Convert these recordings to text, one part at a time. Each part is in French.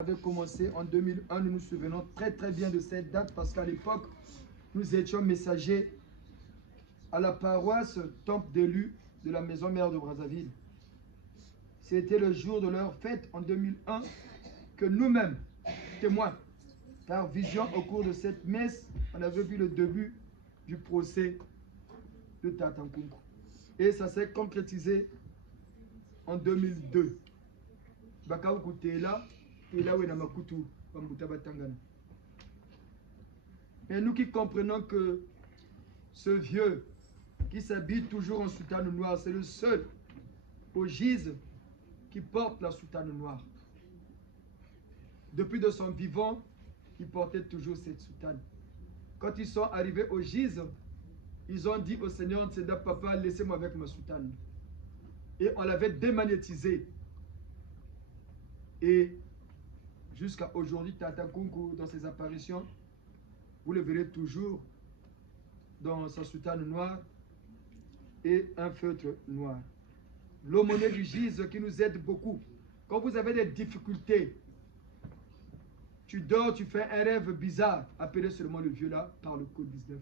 avait commencé en 2001. Nous nous souvenons très bien de cette date parce qu'à l'époque, nous étions messagers à la paroisse Temple d'élu de la maison mère de Brazzaville. C'était le jour de leur fête en 2001 que nous-mêmes, témoins, par vision au cours de cette messe, on avait vu le début du procès de Tata Nkunku. Et ça s'est concrétisé en 2002. Et nous qui comprenons que ce vieux qui s'habille toujours en soutane noire, c'est le seul au Gise qui porte la soutane noire. Depuis de son vivant, il portait toujours cette soutane. Quand ils sont arrivés au Gise, ils ont dit au Seigneur, papa, laissez-moi avec ma soutane. Et on l'avait démagnétisé. Et jusqu'à aujourd'hui, Tata Nkunku, dans ses apparitions, vous le verrez toujours dans sa soutane noire et un feutre noir. L'aumônier du Gise qui nous aide beaucoup. Quand vous avez des difficultés, tu dors, tu fais un rêve bizarre, appelez seulement le vieux là par le code 19.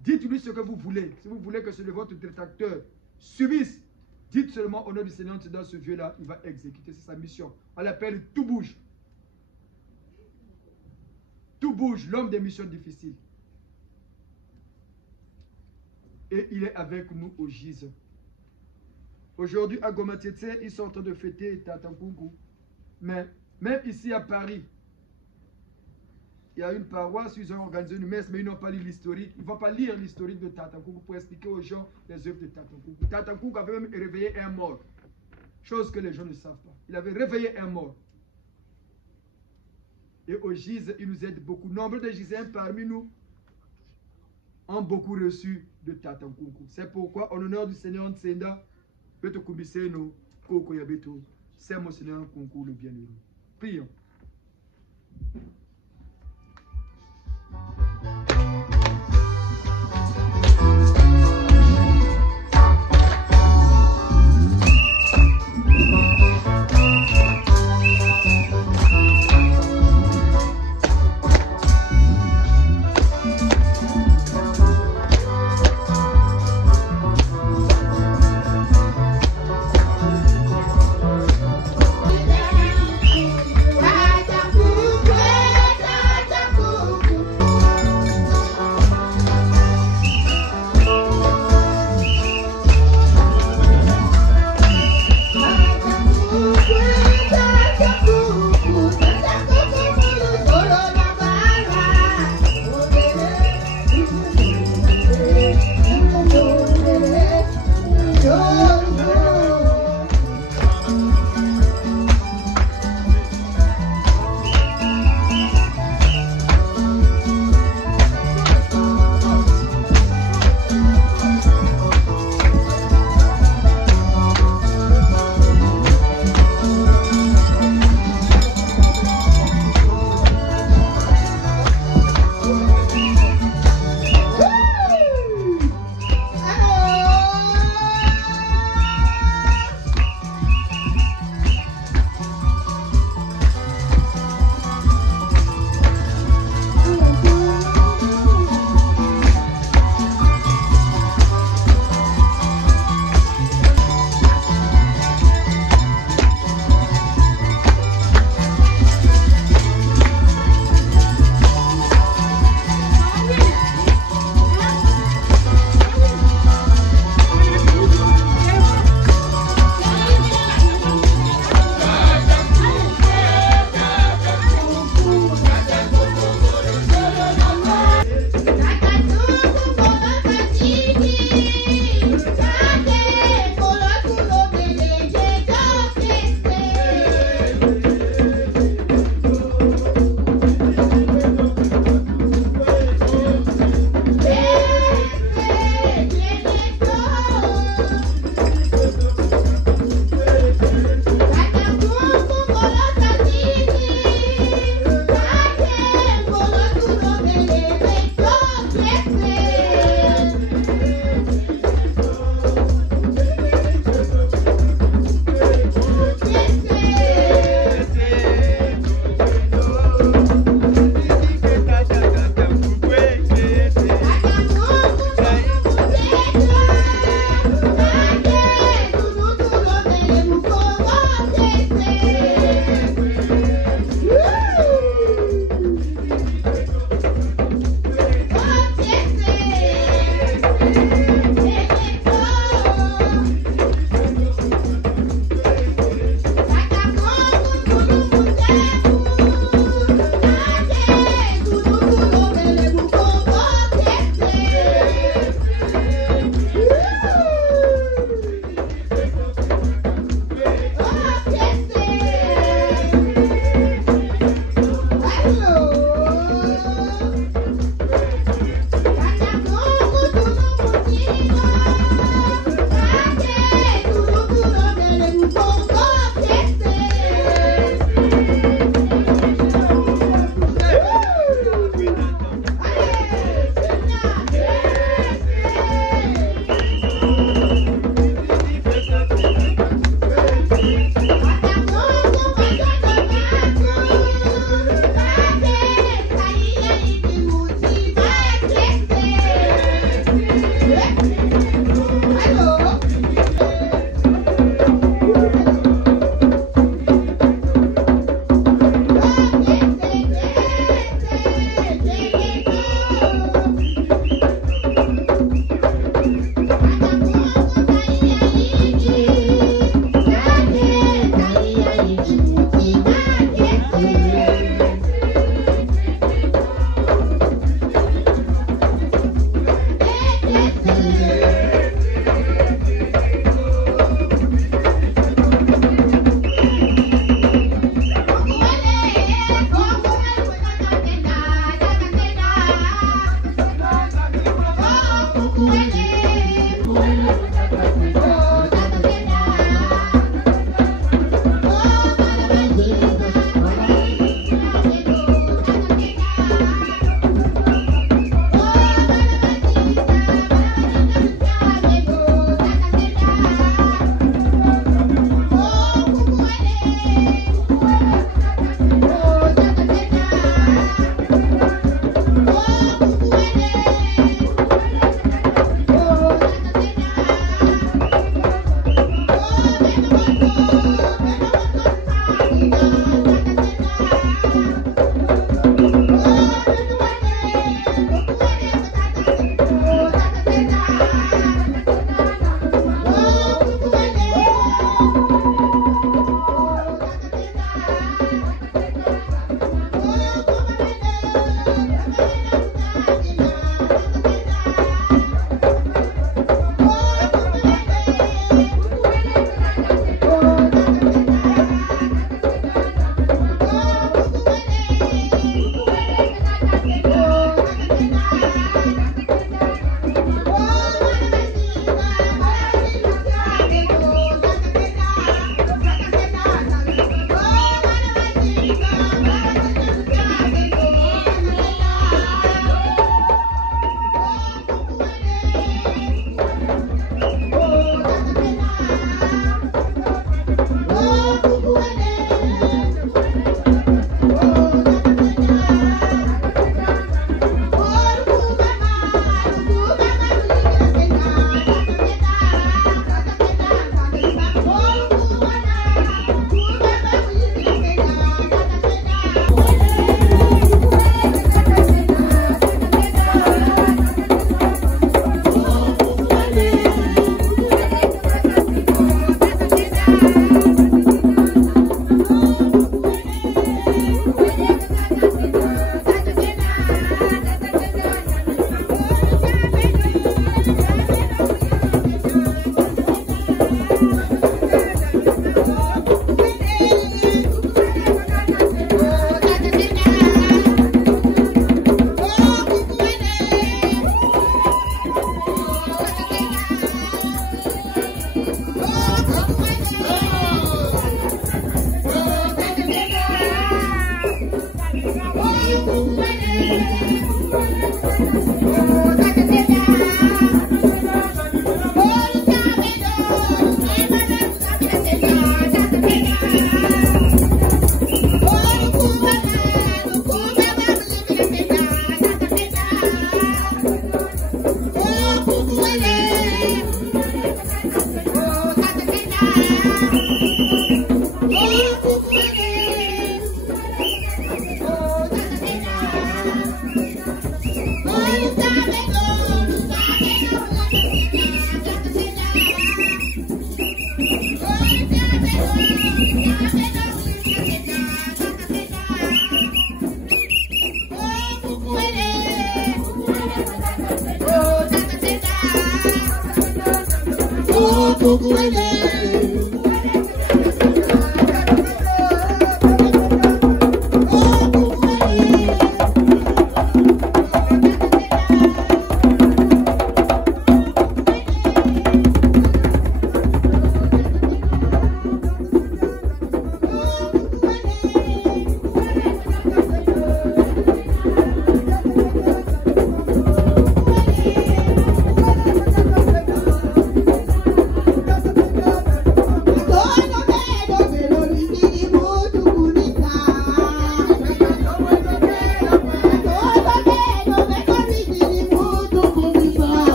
Dites-lui ce que vous voulez. Si vous voulez que ce de votre détracteur subisse, dites seulement au nom du Seigneur, dans ce vieux là, il va exécuter, c'est sa mission. On l'appelle Tout Bouge. Tout Bouge, l'homme des missions difficiles. Et il est avec nous au Gise. Aujourd'hui, à Goma Tete, ils sont en train de fêter Tata Nkunku. Mais même ici à Paris, il y a une paroisse, ils ont organisé une messe, mais ils n'ont pas lu l'historique. Ils ne vont pas lire l'historique de Tata Nkunku pour expliquer aux gens les œuvres de Tata Nkunku. Tata Nkunku avait même réveillé un mort. Chose que les gens ne savent pas. Il avait réveillé un mort. Et au Gise, il nous aide beaucoup. Nombre de Giséens parmi nous ont beaucoup reçu de Tata Nkunku. C'est pourquoi, en l'honneur du Seigneur Nsenda, Beto Kubiseno, Koko Yabeto, c'est mon Seigneur Nkunku le bienheureux. Prions. Tata Nkunku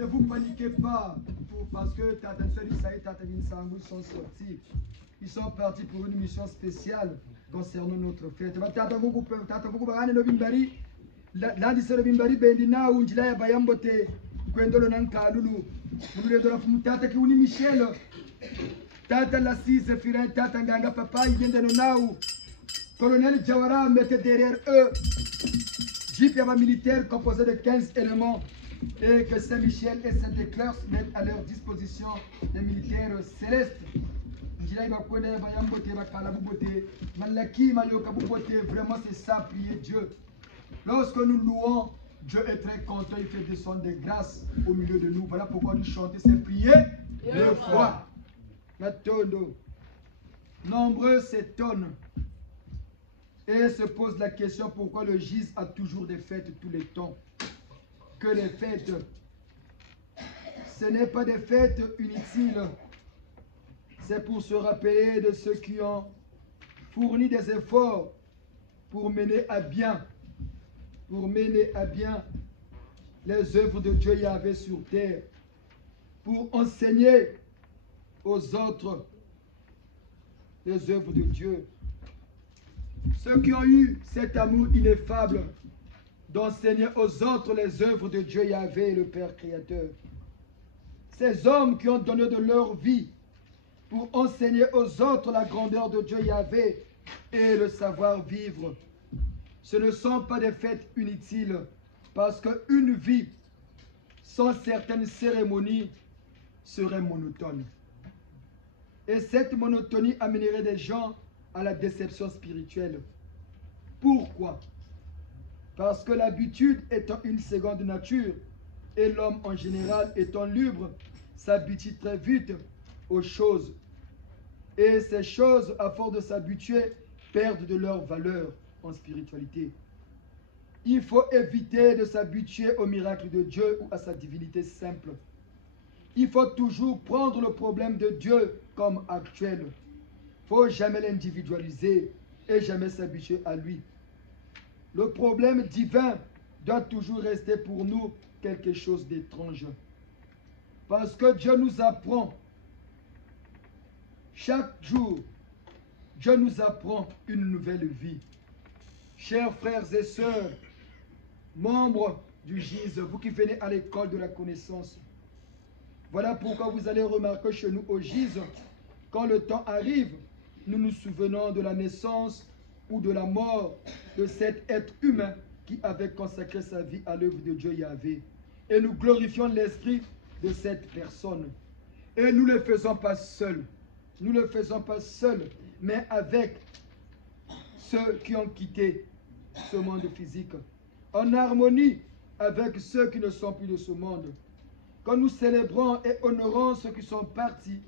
Ne vous paniquez pas parce que Tata Felisa et Tata Vinsangou sont sortis. Ils sont partis pour une mission spéciale concernant notre fête. Tata Vuku Bagane no Bimbari, Landi Sero Bimbari Bendina, Unjila Bayambote, Kwendolo Nankalulu, Muludola Tata Kiuni Michel, Tata Lassi, Zephirin, Tata Nganga Papa, ils viennent de Nonau. Colonel Jawara mettait derrière eux Jeep militaire composé de 15 éléments et que Saint-Michel et Saint-Éclair mettent à leur disposition des militaires célestes. Vraiment c'est ça, prier Dieu. Lorsque nous louons, Dieu est très content, il fait descendre des grâces au milieu de nous. Voilà pourquoi nous chantons, c'est prier deux fois. Nombreux s'étonnent Et se pose la question pourquoi le GIS a toujours des fêtes tous les temps. Que les fêtes, ce n'est pas des fêtes inutiles. C'est pour se rappeler de ceux qui ont fourni des efforts pour mener à bien les œuvres de Dieu Yahvé sur terre, pour enseigner aux autres les œuvres de Dieu. Ceux qui ont eu cet amour ineffable d'enseigner aux autres les œuvres de Dieu Yahvé, le Père Créateur. Ces hommes qui ont donné de leur vie pour enseigner aux autres la grandeur de Dieu Yahvé et le savoir-vivre. Ce ne sont pas des fêtes inutiles, parce qu'une vie sans certaines cérémonies serait monotone. Et cette monotonie amènerait des gens à la déception spirituelle. Pourquoi? Parce que l'habitude étant une seconde nature, et l'homme en général étant libre, s'habitue très vite aux choses. Et ces choses, à force de s'habituer, perdent de leur valeur en spiritualité. Il faut éviter de s'habituer au miracle de Dieu ou à sa divinité simple. Il faut toujours prendre le problème de Dieu comme actuel. Il ne faut jamais l'individualiser et jamais s'habituer à lui. Le problème divin doit toujours rester pour nous quelque chose d'étrange. Parce que Dieu nous apprend, chaque jour, Dieu nous apprend une nouvelle vie. Chers frères et sœurs, membres du GIS, vous qui venez à l'école de la connaissance, voilà pourquoi vous allez remarquer chez nous au GIS, quand le temps arrive, nous nous souvenons de la naissance ou de la mort de cet être humain qui avait consacré sa vie à l'œuvre de Dieu Yahvé. Et nous glorifions l'esprit de cette personne. Et nous ne le faisons pas seuls. Nous ne le faisons pas seuls, mais avec ceux qui ont quitté ce monde physique, en harmonie avec ceux qui ne sont plus de ce monde. Quand nous célébrons et honorons ceux qui sont partis,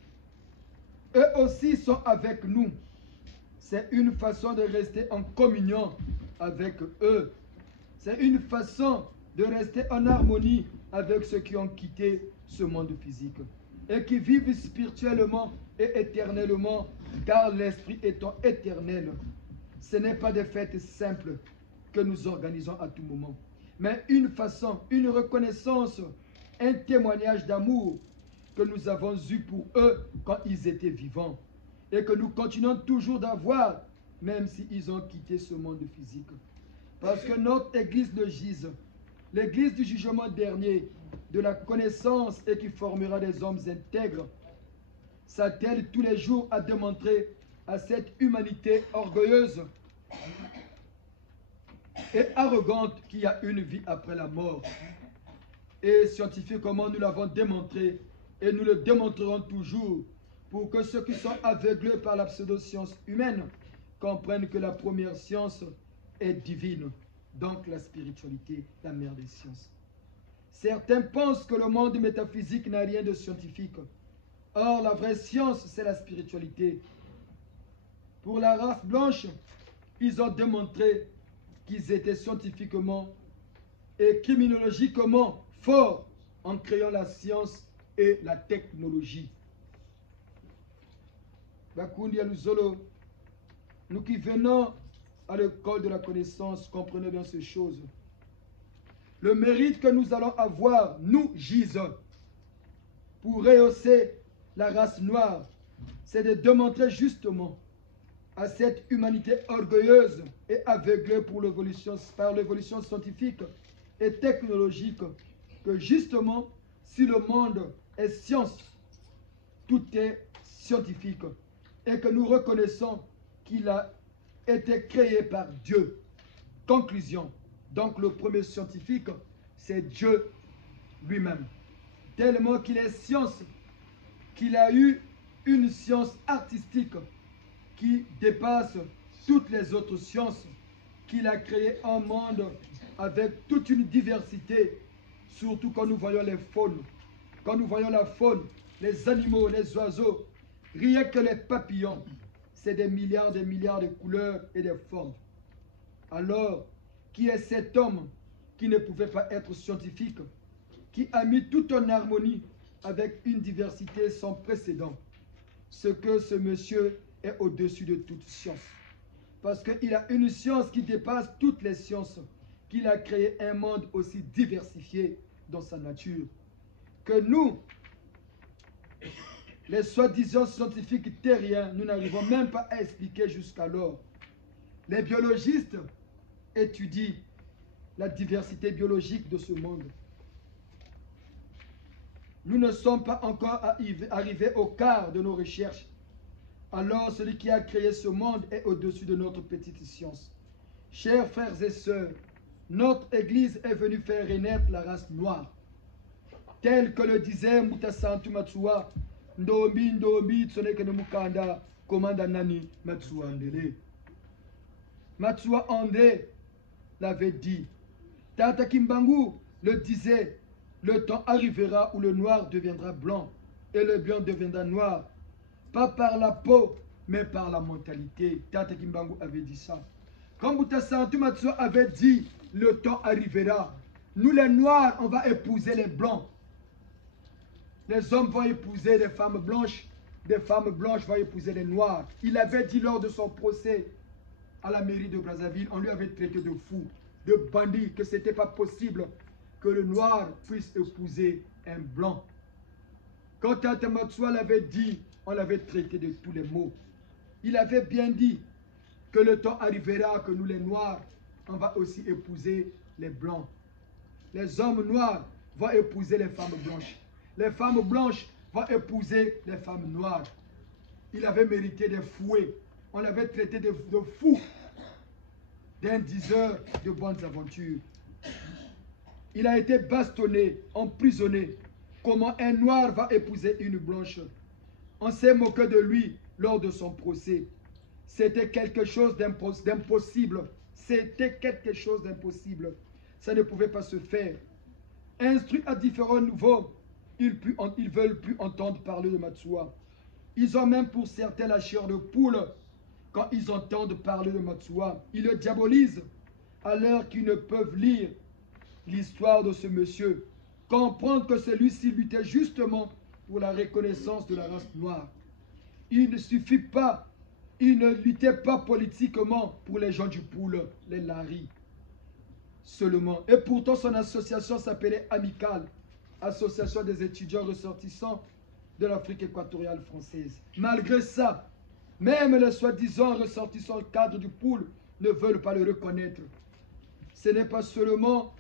eux aussi sont avec nous. C'est une façon de rester en communion avec eux. C'est une façon de rester en harmonie avec ceux qui ont quitté ce monde physique et qui vivent spirituellement et éternellement, car l'esprit étant éternel. Ce n'est pas des fêtes simples que nous organisons à tout moment, mais une façon, une reconnaissance, un témoignage d'amour que nous avons eu pour eux quand ils étaient vivants et que nous continuons toujours d'avoir, même s'ils ont quitté ce monde physique. Parce que notre église de GIS, l'église du jugement dernier, de la connaissance et qui formera des hommes intègres, s'attelle tous les jours à démontrer à cette humanité orgueilleuse et arrogante qu'il y a une vie après la mort. Et scientifiquement, nous l'avons démontré et nous le démontrerons toujours pour que ceux qui sont aveuglés par la pseudo-science humaine comprennent que la première science est divine, donc la spiritualité, la mère des sciences. Certains pensent que le monde métaphysique n'a rien de scientifique. Or, la vraie science, c'est la spiritualité. Pour la race blanche, ils ont démontré qu'ils étaient scientifiquement et criminologiquement forts en créant la science et la technologie. Bakundi Aluzolo, nous qui venons à l'école de la connaissance, comprenez bien ces choses. Le mérite que nous allons avoir, nous, GIS, pour rehausser la race noire, c'est de démontrer justement à cette humanité orgueilleuse et aveuglée par l'évolution scientifique et technologique que justement, si le monde est science, tout est scientifique et que nous reconnaissons qu'il a été créé par Dieu. Conclusion. Donc le premier scientifique, c'est Dieu lui-même. Tellement qu'il est science, qu'il a eu une science artistique qui dépasse toutes les autres sciences, qu'il a créé un monde avec toute une diversité, surtout quand nous voyons les faunes. Quand nous voyons la faune, les animaux, les oiseaux, rien que les papillons, c'est des milliards de couleurs et de formes. Alors, qui est cet homme qui ne pouvait pas être scientifique, qui a mis tout en harmonie avec une diversité sans précédent? Ce que ce monsieur est au-dessus de toute science. Parce qu'il a une science qui dépasse toutes les sciences, qu'il a créé un monde aussi diversifié dans sa nature, que nous, les soi-disant scientifiques terriens, nous n'arrivons même pas à expliquer jusqu'alors. Les biologistes étudient la diversité biologique de ce monde. Nous ne sommes pas encore arrivés au quart de nos recherches. Alors celui qui a créé ce monde est au-dessus de notre petite science. Chers frères et sœurs, notre Église est venue faire renaître la race noire. Tel que le disait Mutasantu Matsua, Ndombi Ndombi Tsoneke no Mukanda, Komanda Nani Matsua Andele. Matsua Andé l'avait dit. Tata Kimbangu le disait. Le temps arrivera où le noir deviendra blanc et le blanc deviendra noir. Pas par la peau, mais par la mentalité. Tata Kimbangu avait dit ça. Quand Mutasantu Matsua avait dit, le temps arrivera. Nous les noirs, on va épouser les blancs. Les hommes vont épouser des femmes blanches vont épouser les noirs. Il avait dit lors de son procès à la mairie de Brazzaville, on lui avait traité de fou, de bandit, que ce n'était pas possible que le noir puisse épouser un blanc. Quand Tata Matsua l'avait dit, on l'avait traité de tous les maux. Il avait bien dit que le temps arrivera que nous les noirs, on va aussi épouser les blancs. Les hommes noirs vont épouser les femmes blanches. Les femmes blanches vont épouser les femmes noires. Il avait mérité des fouets. On l'avait traité de fou, d'un diseur de bonnes aventures. Il a été bastonné, emprisonné. Comment un noir va épouser une blanche? On s'est moqué de lui lors de son procès. C'était quelque chose d'impossible. C'était quelque chose d'impossible. Ça ne pouvait pas se faire. Instruits à différents niveaux, ils ne veulent plus entendre parler de Matsua. Ils ont même pour certains la chair de poule quand ils entendent parler de Matsua. Ils le diabolisent alors qu'ils ne peuvent lire l'histoire de ce monsieur, comprendre que celui-ci luttait justement pour la reconnaissance de la race noire. Il ne suffit pas, il ne luttait pas politiquement pour les gens du Poule, les Lari, seulement. Et pourtant son association s'appelait Amicale, Association des étudiants ressortissants de l'Afrique équatoriale française. Malgré ça, même les soi-disant ressortissants cadres du Poule ne veulent pas le reconnaître. Ce n'est pas seulement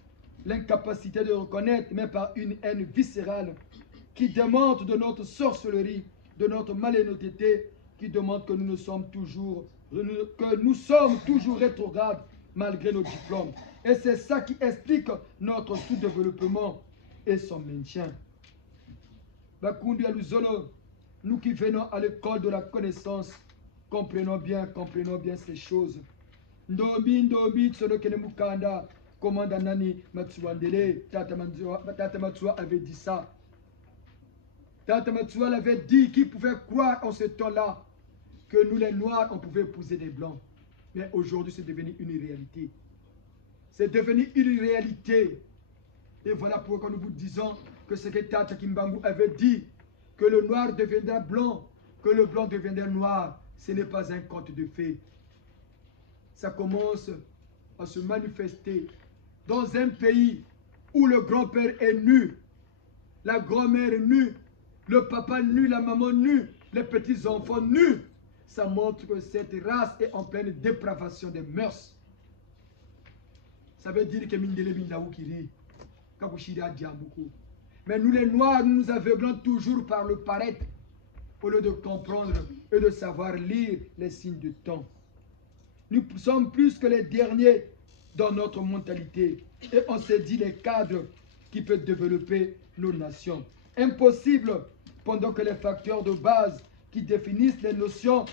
l'incapacité de reconnaître, mais par une haine viscérale qui demande de notre sorcellerie, de notre malhonnêteté, qui demande que nous sommes toujours rétrogrades malgré nos diplômes. Et c'est ça qui explique notre sous-développement et son maintien. Bakundi Aluzolo, nous qui venons à l'école de la connaissance, comprenons bien ces choses. Ndombi, Ndombi, Tsonokene Mukanda, Komanda Nani Matsuandele, Tata Matsua avait dit ça. Tata Matsua l'avait dit, qui pouvait croire en ce temps-là que nous les Noirs, on pouvait épouser des Blancs. Mais aujourd'hui, c'est devenu une réalité. C'est devenu une réalité. Et voilà pourquoi nous vous disons que ce que Tata Kimbangu avait dit, que le noir deviendra blanc, que le blanc deviendra noir, ce n'est pas un conte de fées. Ça commence à se manifester dans un pays où le grand-père est nu, la grand-mère est nue, le papa nu, la maman nue, les petits-enfants nus. Ça montre que cette race est en pleine dépravation des mœurs. Ça veut dire que Mindele Mindaou Kiri, Kabushira Diambuku. Mais nous les Noirs, nous nous aveuglons toujours par le paraître, au lieu de comprendre et de savoir lire les signes du temps. Nous sommes plus que les derniers dans notre mentalité. Et on s'est dit les cadres qui peuvent développer nos nations. Impossible pendant que les facteurs de base qui définissent les notions,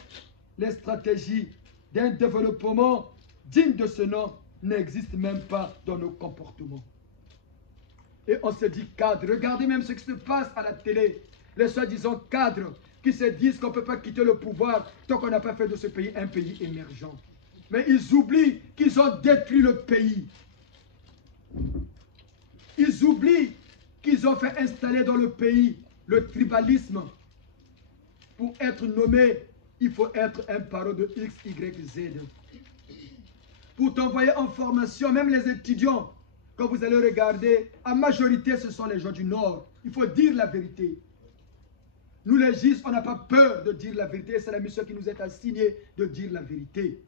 les stratégies d'un développement digne de ce nom n'existent même pas dans nos comportements. Et on se dit cadre. Regardez même ce qui se passe à la télé. Les soi-disant cadres qui se disent qu'on ne peut pas quitter le pouvoir tant qu'on n'a pas fait de ce pays un pays émergent. Mais ils oublient qu'ils ont détruit le pays. Ils oublient qu'ils ont fait installer dans le pays le tribalisme. Pour être nommé, il faut être un parent de X, Y, Z. Pour t'envoyer en formation, même les étudiants, quand vous allez regarder, en majorité, ce sont les gens du Nord. Il faut dire la vérité. Nous les Gistes, on n'a pas peur de dire la vérité. C'est la mission qui nous est assignée de dire la vérité.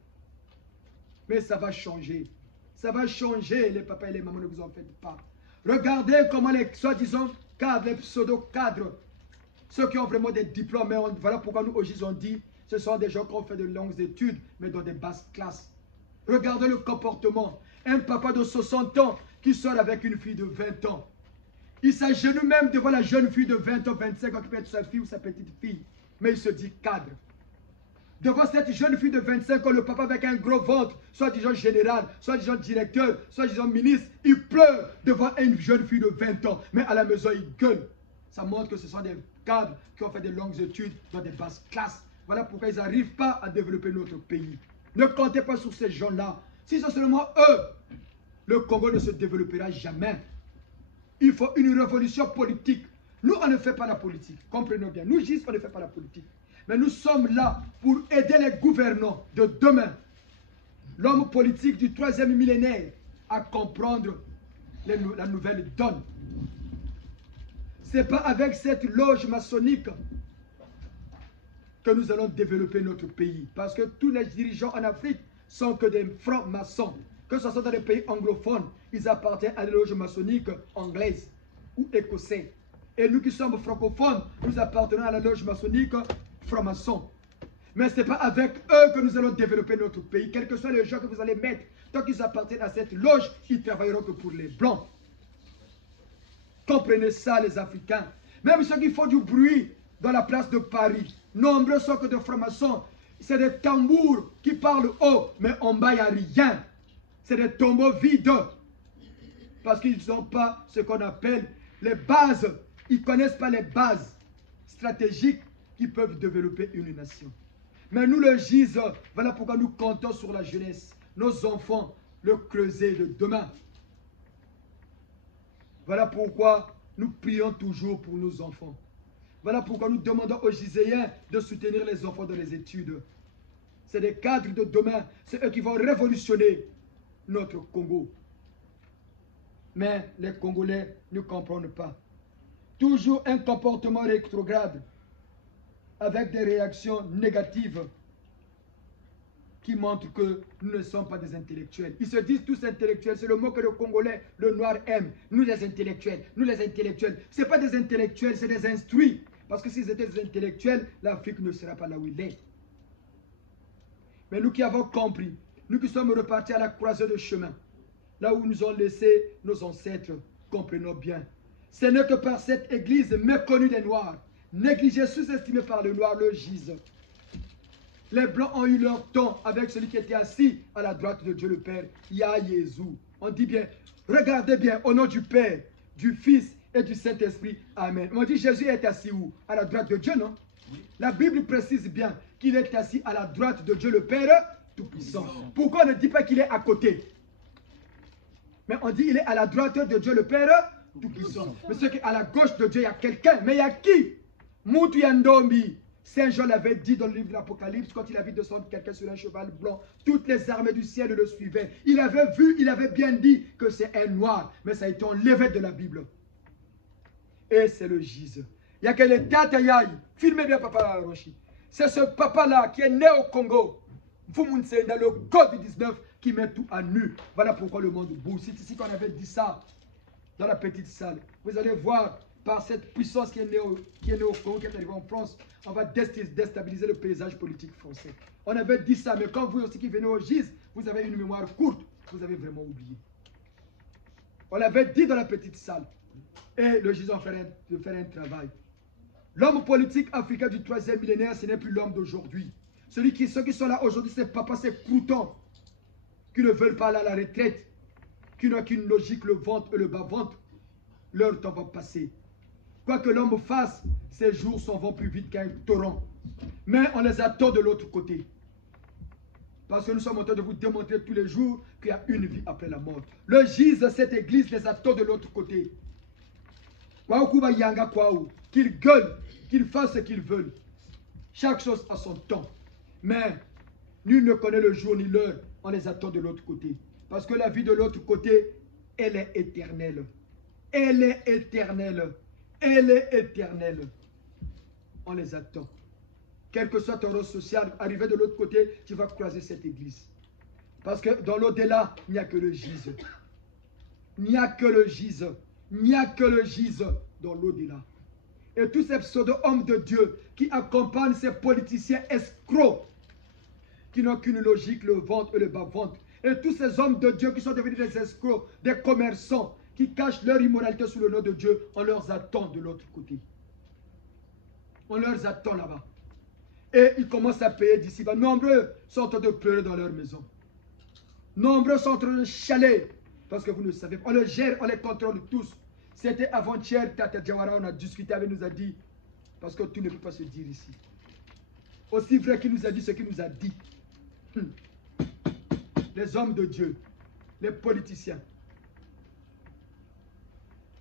Mais ça va changer. Ça va changer, les papas et les mamans, ne vous en faites pas. Regardez comment les soi-disant cadres, les pseudo-cadres, ceux qui ont vraiment des diplômes, mais voilà pourquoi nous, au GIS, on dit, ce sont des gens qui ont fait de longues études, mais dans des basses classes. Regardez le comportement. Un papa de 60 ans qui sort avec une fille de 20 ans. Il s'agenouille même devant la jeune fille de 20 ans, 25 ans qui peut être sa fille ou sa petite fille. Mais il se dit cadre. Devant cette jeune fille de 25 ans, le papa avec un gros ventre, soit disant général, soit disant directeur, soit disant ministre, il pleure devant une jeune fille de 20 ans. Mais à la maison, il gueule. Ça montre que ce sont des cadres qui ont fait de longues études dans des basses classes. Voilà pourquoi ils n'arrivent pas à développer notre pays. Ne comptez pas sur ces gens-là. Si c'est seulement eux, le Congo ne se développera jamais. Il faut une révolution politique. Nous, on ne fait pas la politique. Comprenez bien. Nous, juste, on ne fait pas la politique. Mais nous sommes là pour aider les gouvernants de demain. L'homme politique du 3e millénaire à comprendre la nouvelle donne. Ce n'est pas avec cette loge maçonnique que nous allons développer notre pays. Parce que tous les dirigeants en Afrique sont que des francs-maçons. Que ce soit dans les pays anglophones, ils appartiennent à la loge maçonnique anglaise ou écossaise. Et nous qui sommes francophones, nous appartenons à la loge maçonnique franc-maçon. Mais ce n'est pas avec eux que nous allons développer notre pays. Quels que soient les gens que vous allez mettre, tant qu'ils appartiennent à cette loge, ils travailleront que pour les Blancs. Comprenez ça, les Africains. Même ceux qui font du bruit dans la place de Paris, nombreux sont que de francs-maçons. C'est des tambours qui parlent haut, mais en bas, il n'y a rien. C'est des tombeaux vides. Parce qu'ils n'ont pas ce qu'on appelle les bases. Ils ne connaissent pas les bases stratégiques qui peuvent développer une nation. Mais nous le GIS, voilà pourquoi nous comptons sur la jeunesse, nos enfants, le creuset de demain. Voilà pourquoi nous prions toujours pour nos enfants. Voilà pourquoi nous demandons aux Giséens de soutenir les enfants dans les études. C'est des cadres de demain, c'est eux qui vont révolutionner notre Congo. Mais les Congolais ne comprennent pas. Toujours un comportement rétrograde avec des réactions négatives qui montrent que nous ne sommes pas des intellectuels. Ils se disent tous intellectuels, c'est le mot que le Congolais, le noir aime. Nous les intellectuels, nous les intellectuels. Ce n'est pas des intellectuels, c'est des instruits. Parce que s'ils étaient des intellectuels, l'Afrique ne sera pas là où il est. Mais nous qui avons compris, nous qui sommes repartis à la croisée de chemin, là où nous ont laissé nos ancêtres, comprenons bien. Ce n'est que par cette église méconnue des Noirs, négligée, sous-estimée par les Noirs, le GIS. Les Blancs ont eu leur temps avec celui qui était assis à la droite de Dieu le Père, Yah Jésus. On dit bien, regardez bien, au nom du Père, du Fils et du Saint-Esprit. Amen. On dit Jésus est assis où? À la droite de Dieu, non? Oui. La Bible précise bien qu'il est assis à la droite de Dieu le Père Tout-Puissant. Pourquoi on ne dit pas qu'il est à côté? Mais on dit qu'il est à la droite de Dieu le Père Tout-Puissant. Mais c'est qu'à la gauche de Dieu, il y a quelqu'un. Mais il y a qui? Moutou Yandombi. Saint Jean l'avait dit dans le livre de l'Apocalypse, quand il a vu descendre quelqu'un sur un cheval blanc, toutes les armées du ciel le suivaient. Il avait vu, il avait bien dit que c'est un noir, mais ça a été enlevé de la Bible. Et c'est le GIS. Il y a que les Tatayaï. Filmez bien Papa Rochi. C'est ce papa-là qui est né au Congo. Vous c'est dans le Covid-19 qui met tout à nu. Voilà pourquoi le monde bouge. C'est ici qu'on avait dit ça dans la petite salle. Vous allez voir, par cette puissance qui est née au Congo, qui est arrivée en France, on va déstabiliser le paysage politique français. On avait dit ça, mais quand vous aussi qui venez au GIS, vous avez une mémoire courte, vous avez vraiment oublié. On l'avait dit dans la petite salle. Et le GIS va faire un travail. L'homme politique africain du 3e millénaire, ce n'est plus l'homme d'aujourd'hui. Ceux qui sont là aujourd'hui, c'est papa, c'est croutons, qui ne veulent pas aller à la retraite, qui n'ont qu'une logique, le ventre et le bas-ventre. Leur temps va passer. Quoi que l'homme fasse, ces jours s'en vont plus vite qu'un torrent. Mais on les attend de l'autre côté. Parce que nous sommes en train de vous démontrer tous les jours qu'il y a une vie après la mort. Le gise, cette église les attend de l'autre côté. Qu'ils gueulent, qu'ils fassent ce qu'ils veulent. Chaque chose a son temps. Mais nul ne connaît le jour ni l'heure. On les attend de l'autre côté. Parce que la vie de l'autre côté, elle est éternelle. Elle est éternelle. Elle est éternelle. On les attend. Quel que soit ton rôle social, arrivé de l'autre côté, tu vas croiser cette église. Parce que dans l'au-delà, il n'y a que le gise. Il n'y a que le gise. Il n'y a que le gise dans l'au-delà. Et tous ces pseudo-hommes de Dieu qui accompagnent ces politiciens escrocs, qui n'ont qu'une logique, le ventre et le bas-ventre. Et tous ces hommes de Dieu qui sont devenus des escrocs, des commerçants, qui cachent leur immoralité sous le nom de Dieu, on leur attend de l'autre côté. On leur attend là-bas. Et ils commencent à payer d'ici bas. Nombreux sont en train de pleurer dans leur maison. Nombreux sont en train de chialer. Parce que vous ne savez pas. On les gère, on les contrôle tous. C'était avant-hier, Tata Diawara, on a discuté avec nous, a dit, parce que tout ne peut pas se dire ici. Aussi vrai qu'il nous a dit ce qu'il nous a dit. Les hommes de Dieu, les politiciens,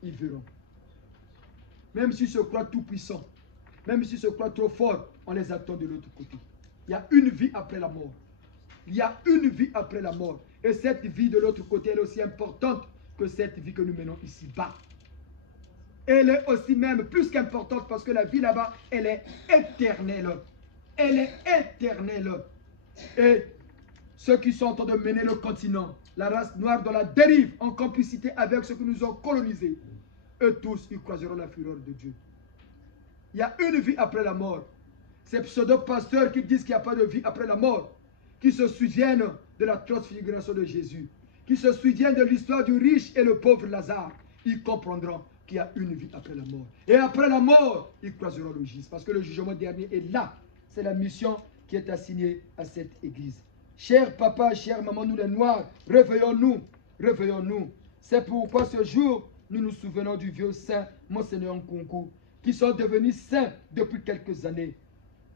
ils verront. Même s'ils se croient tout puissants, même s'ils se croient trop forts, on les attend de l'autre côté. Il y a une vie après la mort. Il y a une vie après la mort. Et cette vie de l'autre côté, elle est aussi importante que cette vie que nous menons ici-bas. Elle est aussi même plus qu'importante parce que la vie là-bas, elle est éternelle. Elle est éternelle. Et ceux qui sont en train de mener le continent, la race noire dans la dérive, en complicité avec ceux qui nous ont colonisés, eux tous, ils croiseront la fureur de Dieu. Il y a une vie après la mort. Ces pseudo-pasteurs qui disent qu'il n'y a pas de vie après la mort, qui se souviennent de la transfiguration de Jésus, qui se souviennent de l'histoire du riche et le pauvre Lazare, ils comprendront qu'il y a une vie après la mort. Et après la mort, ils croiseront le gis, parce que le jugement dernier est là. C'est la mission qui est assignée à cette église. Cher papa, chère maman, nous les Noirs, réveillons-nous, réveillons-nous. C'est pourquoi ce jour, nous nous souvenons du vieux saint Monseigneur Nkunku, qui sont devenus saints depuis quelques années.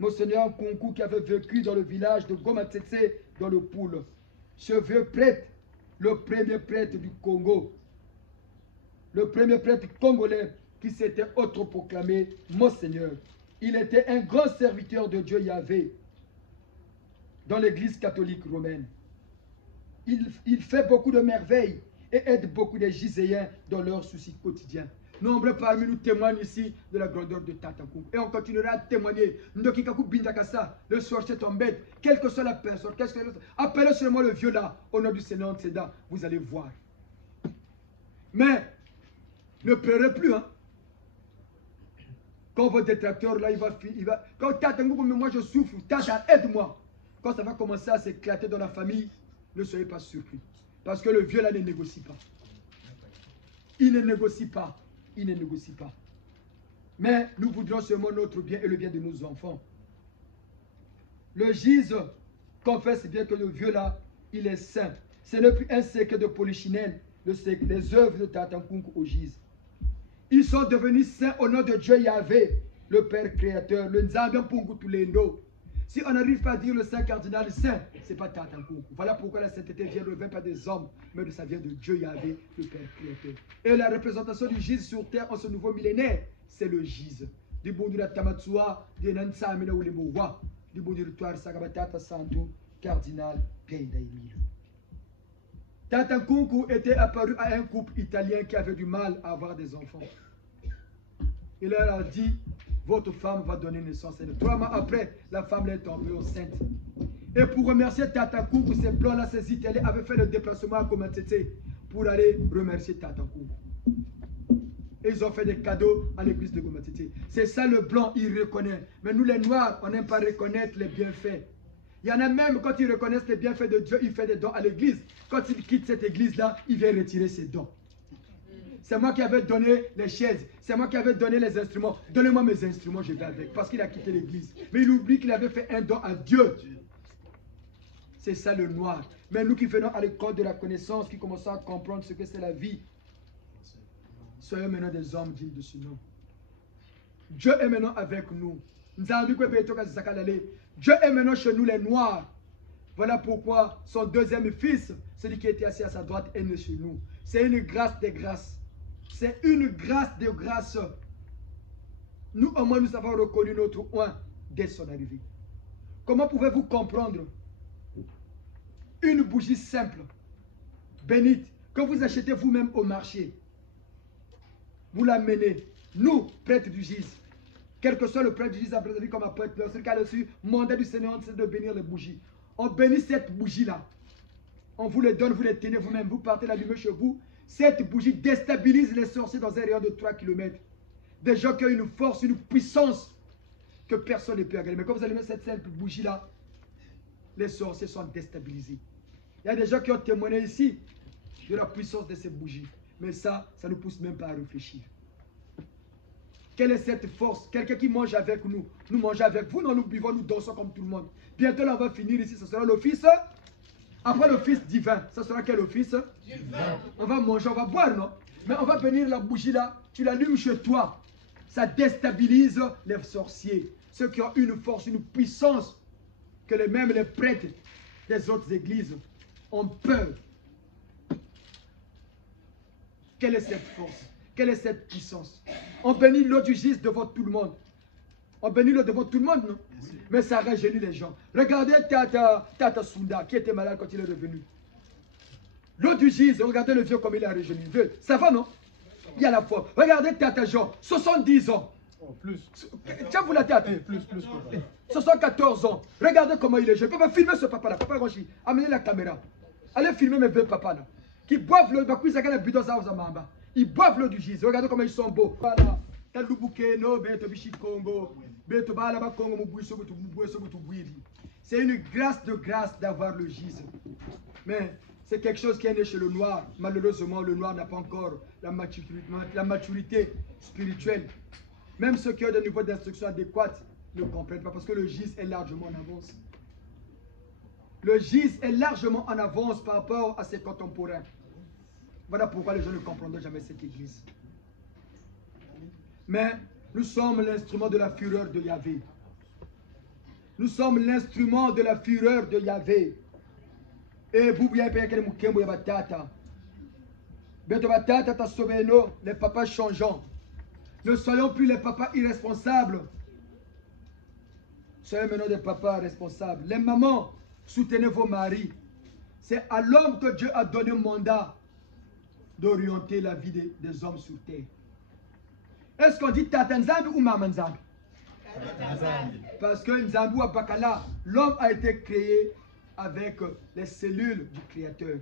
Monseigneur Nkunku qui avait vécu dans le village de Gomatetse, dans le Poule. Ce vieux prêtre, le premier prêtre du Congo, le premier prêtre congolais qui s'était autoproclamé Monseigneur. Il était un grand serviteur de Dieu Yahvé dans l'église catholique romaine. Il fait beaucoup de merveilles et aide beaucoup des Giséens dans leurs soucis quotidiens. Nombreux parmi nous témoignent ici de la grandeur de Tata Nkunku. Et on continuera à témoigner. Le sorcier tombé, quelle que soit la personne, appelez seulement le vieux là, au nom du Seigneur Tseda, vous allez voir. Mais, ne pleurez plus, hein. Quand votre détracteur là, il va quand Tata Nkunku, mais moi je souffre, Tata, aide-moi. Quand ça va commencer à s'éclater dans la famille, ne soyez pas surpris. Parce que le vieux là ne négocie pas. Il ne négocie pas. Il ne négocie pas. Mais nous voudrons seulement notre bien et le bien de nos enfants. Le gise confesse bien que le vieux là, il est saint. Ce n'est plus un secret de Polichinelle, les œuvres de Tata Nkunku au gise. Ils sont devenus saints au nom de Dieu Yahvé, le Père créateur, le Nzambe Mpungu Tulendo. Si on n'arrive pas à dire le saint cardinal saint, ce n'est pas Tata Nkunku. Voilà pourquoi la sainteté ne vient pas des hommes, mais ça vient de Dieu Yahvé, le Père créateur. Et la représentation du gise sur terre en ce nouveau millénaire, c'est le gise. Du bon de la Tamatsua, du Nansamina ou les Mowa, du bon du rituel Sagabatata Santo, cardinal Peidaïmil. Tata Nkunku était apparu à un couple italien qui avait du mal à avoir des enfants. Il leur a dit, votre femme va donner naissance. Et 3 mois après, la femme est tombée enceinte. Et pour remercier Tata Nkunku, ces blancs-là, ces Italiens avaient fait le déplacement à Gomatetse pour aller remercier Tata Nkunku. Et ils ont fait des cadeaux à l'église de Gomatetse. C'est ça le blanc, il reconnaît. Mais nous les noirs, on n'aime pas reconnaître les bienfaits. Il y en a même, quand ils reconnaissent les bienfaits de Dieu, il fait des dons à l'église. Quand il quitte cette église-là, il vient retirer ses dons. C'est moi qui avais donné les chaises. C'est moi qui avais donné les instruments. Donnez-moi mes instruments, je vais avec. Parce qu'il a quitté l'église. Mais il oublie qu'il avait fait un don à Dieu. C'est ça le noir. Mais nous qui venons à l'école de la connaissance, qui commençons à comprendre ce que c'est la vie, soyons maintenant des hommes dignes de ce nom. Dieu est maintenant avec nous. Dieu est maintenant chez nous les noirs. Voilà pourquoi son deuxième fils, celui qui était assis à sa droite, est né chez nous. C'est une grâce des grâces. C'est une grâce de grâce. Nous, au moins, nous avons reconnu notre oint dès son arrivée. Comment pouvez-vous comprendre une bougie simple, bénite, que vous achetez vous-même au marché? Vous l'amenez. Nous, prêtres du Gis, quel que soit le prêtre du Gis, comme un prêtre, celui qui a reçu mandat du Seigneur, c'est de bénir les bougies. On bénit cette bougie-là. On vous les donne, vous les tenez vous-même, vous partez l'allumer chez vous. Cette bougie déstabilise les sorciers dans un rayon de 3 km. Des gens qui ont une force, une puissance que personne ne peut agréer. Mais quand vous allumez cette simple bougie-là, les sorciers sont déstabilisés. Il y a des gens qui ont témoigné ici de la puissance de ces bougies. Mais ça ne nous pousse même pas à réfléchir. Quelle est cette force? Quelqu'un qui mange avec nous. Nous mangeons avec vous, non, nous buvons, nous dansons comme tout le monde. Bientôt, là, on va finir ici. Ce sera l'office. Après l'office divin, ce sera quel office? Divin. On va manger, on va boire, non? Mais on va bénir la bougie là. Tu l'allumes chez toi. Ça déstabilise les sorciers. Ceux qui ont une force, une puissance que même les prêtres des autres églises ont peur. Quelle est cette force? Quelle est cette puissance? On bénit l'eau du Gis devant tout le monde. On bénit l'eau devant tout le monde, non? Mais ça rajeunit les gens. Regardez Tata Sunda qui était malade quand il est revenu. L'eau du Gis, regardez le vieux comme il a rajeuni. Ça va, non? Il y a la foi. Regardez Tata Jean, 70 ans. Oh, plus. Tiens, vous la tête. Plus. 74 ans. Regardez comment il est jeune. Papa, filmer ce papa-là. Papa Rochi, amenez la caméra. Allez filmer mes vieux papas là. Qui boivent l'eau. Ils boivent l'eau du Gis. Regardez comment ils sont beaux. Voilà. C'est une grâce de grâce d'avoir le Gis. Mais c'est quelque chose qui est né chez le noir. Malheureusement, le noir n'a pas encore la maturité spirituelle. Même ceux qui ont des niveaux d'instruction adéquats ne comprennent pas parce que le Gis est largement en avance. Le Gis est largement en avance par rapport à ses contemporains. Voilà pourquoi les gens ne comprendront jamais cette église. Mais nous sommes l'instrument de la fureur de Yahvé. Nous sommes l'instrument de la fureur de Yahvé. Et vous voyez que les papas changeants. Ne soyons plus les papas irresponsables. Soyez maintenant des papas responsables. Les mamans, soutenez vos maris. C'est à l'homme que Dieu a donné mandat d'orienter la vie des hommes sur terre. Est-ce qu'on dit Tata Nzambi ou Mama Nzambi? Parce que Nzambi ou Bakala, l'homme a été créé avec les cellules du Créateur.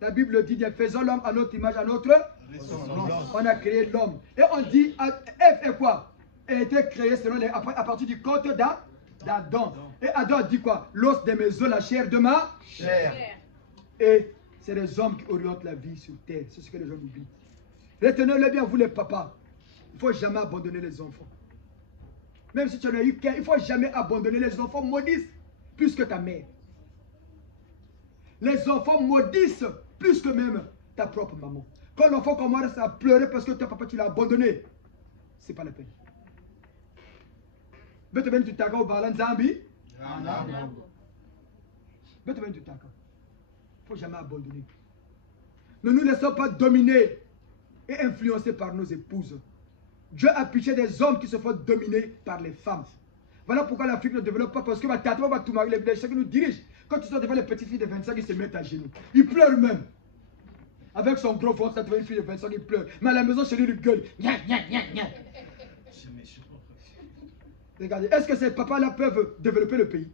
La Bible dit, faisons l'homme à notre image, à notre ressemblance. On a créé l'homme. Et on dit, Ève est quoi? Elle a été créée selon à partir du côté d'Adam. Et Adam dit quoi? L'os de mes os, la chair de ma chair. Et c'est les hommes qui orientent la vie sur terre. C'est ce que les gens oublient. Retenez-le bien, vous les papas. Il ne faut jamais abandonner les enfants. Même si tu en as eu qu'un, il ne faut jamais abandonner les enfants maudissent plus que ta mère. Les enfants maudissent plus que même ta propre maman. Quand l'enfant commence à pleurer parce que ton papa tu l'as abandonné, c'est pas la peine. Il ne faut jamais abandonner. Ne nous laissons pas dominer et influencer par nos épouses. Dieu a pitié des hommes qui se font dominer par les femmes. Voilà pourquoi l'Afrique ne développe pas, parce que ma tata va tout marier, les gens qui nous dirigent. Quand ils sont devant les petites filles de 25, ils se mettent à genoux. Ils pleurent même. Avec son gros ventre, devant une fille de 25, il pleure. Mais à la maison, chez lui, il gueule. Regardez, est-ce que ces papas-là peuvent développer le pays?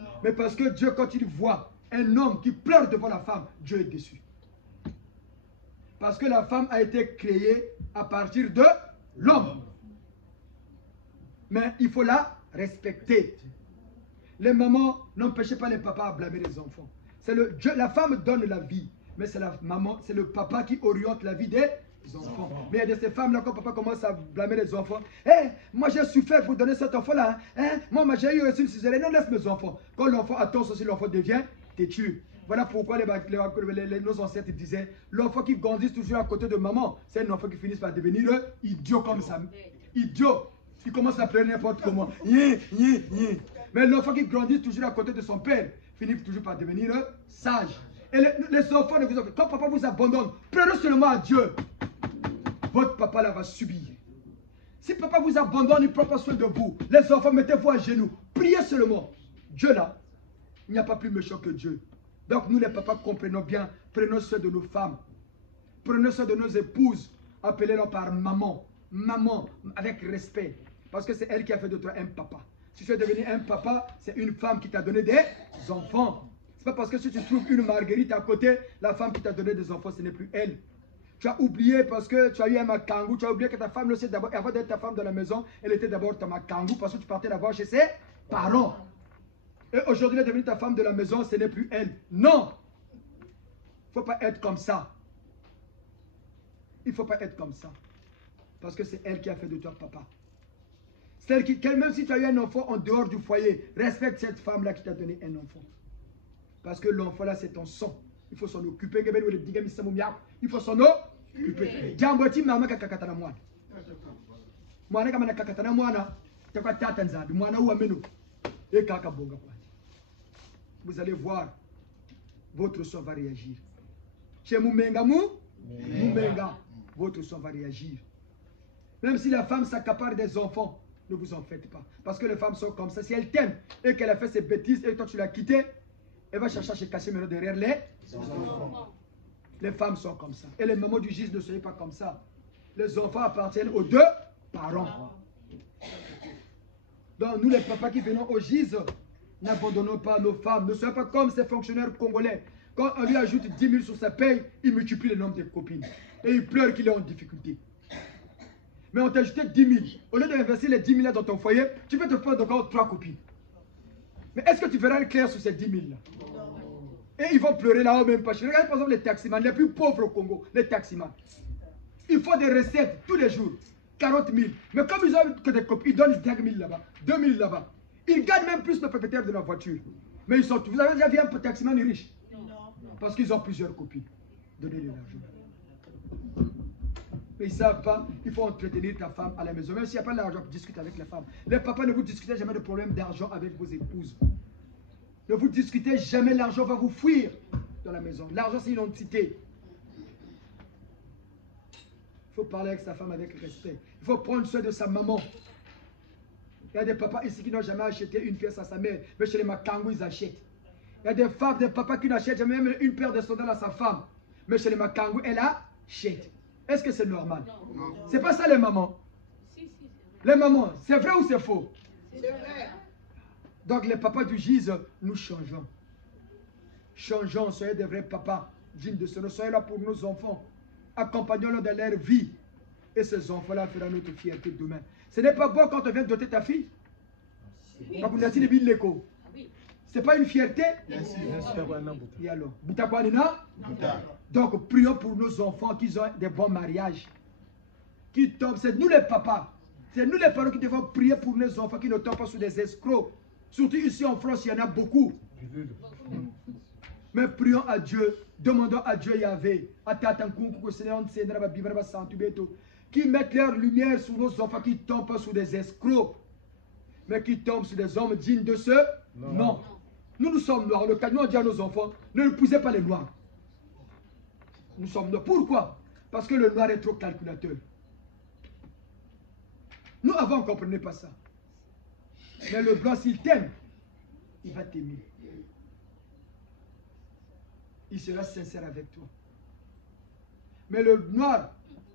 Non. Mais parce que Dieu, quand il voit un homme qui pleure devant la femme, Dieu est déçu. Parce que la femme a été créée à partir de l'homme. Mais il faut la respecter. Les mamans, n'empêchez pas les papas à blâmer les enfants. La femme donne la vie, mais c'est la maman, c'est le papa qui oriente la vie des enfants. Mais il y a de ces femmes-là, quand papa commence à blâmer les enfants, moi j'ai souffert pour donner cet enfant-là. Moi j'ai eu aussi une césarienne, non, laisse mes enfants. Quand l'enfant attend aussi, l'enfant devient têtu. Voilà pourquoi nos ancêtres disaient, l'enfant qui grandit toujours à côté de maman, c'est un enfant qui finit par devenir idiot comme ça. Idiot. Il commence à pleurer n'importe comment. Mais l'enfant qui grandit toujours à côté de son père finit toujours par devenir sage. Et les enfants ne vous ont fait. Quand papa vous abandonne, prenez seulement à Dieu. Votre papa là va subir. Si papa vous abandonne, il ne prend pas soin de vous. Les enfants, mettez-vous à genoux. Priez seulement. Dieu là, il n'y a pas plus méchant que Dieu. Donc nous les papas comprenons bien. Prenons soin de nos femmes. Prenons soin de nos épouses. Appelez-les par maman. Maman, avec respect. Parce que c'est elle qui a fait de toi un papa. Si tu es devenu un papa, c'est une femme qui t'a donné des enfants. C'est pas parce que si tu trouves une Marguerite à côté, la femme qui t'a donné des enfants, ce n'est plus elle. Tu as oublié parce que tu as eu un makangou, tu as oublié que ta femme, avant d'être ta femme de la maison, elle était d'abord ta makangou parce que tu partais d'abord chez ses parents. Et aujourd'hui, elle est devenue ta femme de la maison, ce n'est plus elle. Non! Il ne faut pas être comme ça. Il ne faut pas être comme ça. Parce que c'est elle qui a fait de toi papa. C'est elle qui, même si tu as eu un enfant en dehors du foyer, respecte cette femme-là qui t'a donné un enfant. Parce que l'enfant là, c'est ton sang. Il faut s'en occuper. Il faut s'en occuper. Jamboti mama kakatana mwana. Mwana kama na kakatana mwana, takwa tata nzabi. Mwana ou ameno. Et kaka bonga kwa. Vous allez voir, votre sang va réagir. Chez Moumenga Moumenga, votre sang va réagir. Même si la femme s'accapare des enfants, ne vous en faites pas. Parce que les femmes sont comme ça. Si elle t'aime et qu'elle a fait ses bêtises et que toi tu l'as quitté, elle va chercher à se cacher maintenant derrière les enfants. Les femmes sont comme ça. Et les mamans du GIS ne soyez pas comme ça. Les enfants appartiennent aux deux parents. Donc nous les papas qui venons au GIS, n'abandonnons pas nos femmes. Ne soyons pas comme ces fonctionnaires congolais. Quand on lui ajoute 10 000 sur sa paye, il multiplie le nombre de copines. Et il pleure qu'il est en difficulté. Mais on t'a ajouté 10 000. Au lieu d'investir les 10 000 dans ton foyer, tu peux te prendre encore 3 copines. Mais est-ce que tu verras le clair sur ces 10 000 là? Et ils vont pleurer là-haut même pas. Regardez par exemple les taximans, les plus pauvres au Congo, les taximans. Ils font des recettes tous les jours, 40 000. Mais comme ils ont que des copines, ils donnent 5 000 là-bas, 2 000 là-bas. Ils gagnent même plus le propriétaire de la voiture. Mais ils sont tous. Vous avez déjà vu un taximan riche? Parce qu'ils ont plusieurs copines. Donnez-les l'argent. Mais ils ne savent pas, il faut entretenir ta femme à la maison. Même s'il n'y a pas d'argent, discute avec les femmes. Les papas, ne vous discutez jamais de problème d'argent avec vos épouses. Ne vous discutez jamais, l'argent va vous fuir dans la maison. L'argent, c'est une entité. Il faut parler avec sa femme avec respect. Il faut prendre soin de sa maman. Il y a des papas ici qui n'ont jamais acheté une pièce à sa mère. Mais chez les Makangou, ils achètent. Il y a des femmes, des papas qui n'achètent jamais même une paire de sandales à sa femme. Mais chez les Makangou, elle achète. Est-ce que c'est normal? C'est pas ça les mamans. Les mamans, c'est vrai ou c'est faux? C'est vrai. Donc les papas du GIS, nous changeons. Changeons, soyez des vrais papas dignes de ce nom. Soyez là pour nos enfants. Accompagnons-les dans leur vie. Et ces enfants-là feront notre fierté demain. Ce n'est pas bon quand on vient doter ta fille. C'est pas une fierté? Et alors, donc prions pour nos enfants qui ont des bons mariages. Qui tombent, c'est nous les papas. C'est nous les parents qui devons prier pour nos enfants qui ne tombent pas sous des escrocs. Surtout ici en France, il y en a beaucoup. Mais prions à Dieu, demandons à Dieu Yahvé, qui mettent leur lumière sur nos enfants qui ne tombent pas sous des escrocs, mais qui tombent sur des hommes dignes de ce nom. Nous sommes noirs. Le cas, nous on dit à nos enfants, ne épousez pas les noirs. Nous sommes noirs. Pourquoi? Parce que le noir est trop calculateur. Nous avant, on ne comprenait pas ça. Mais le blanc, s'il t'aime, il va t'aimer. Il sera sincère avec toi. Mais le noir,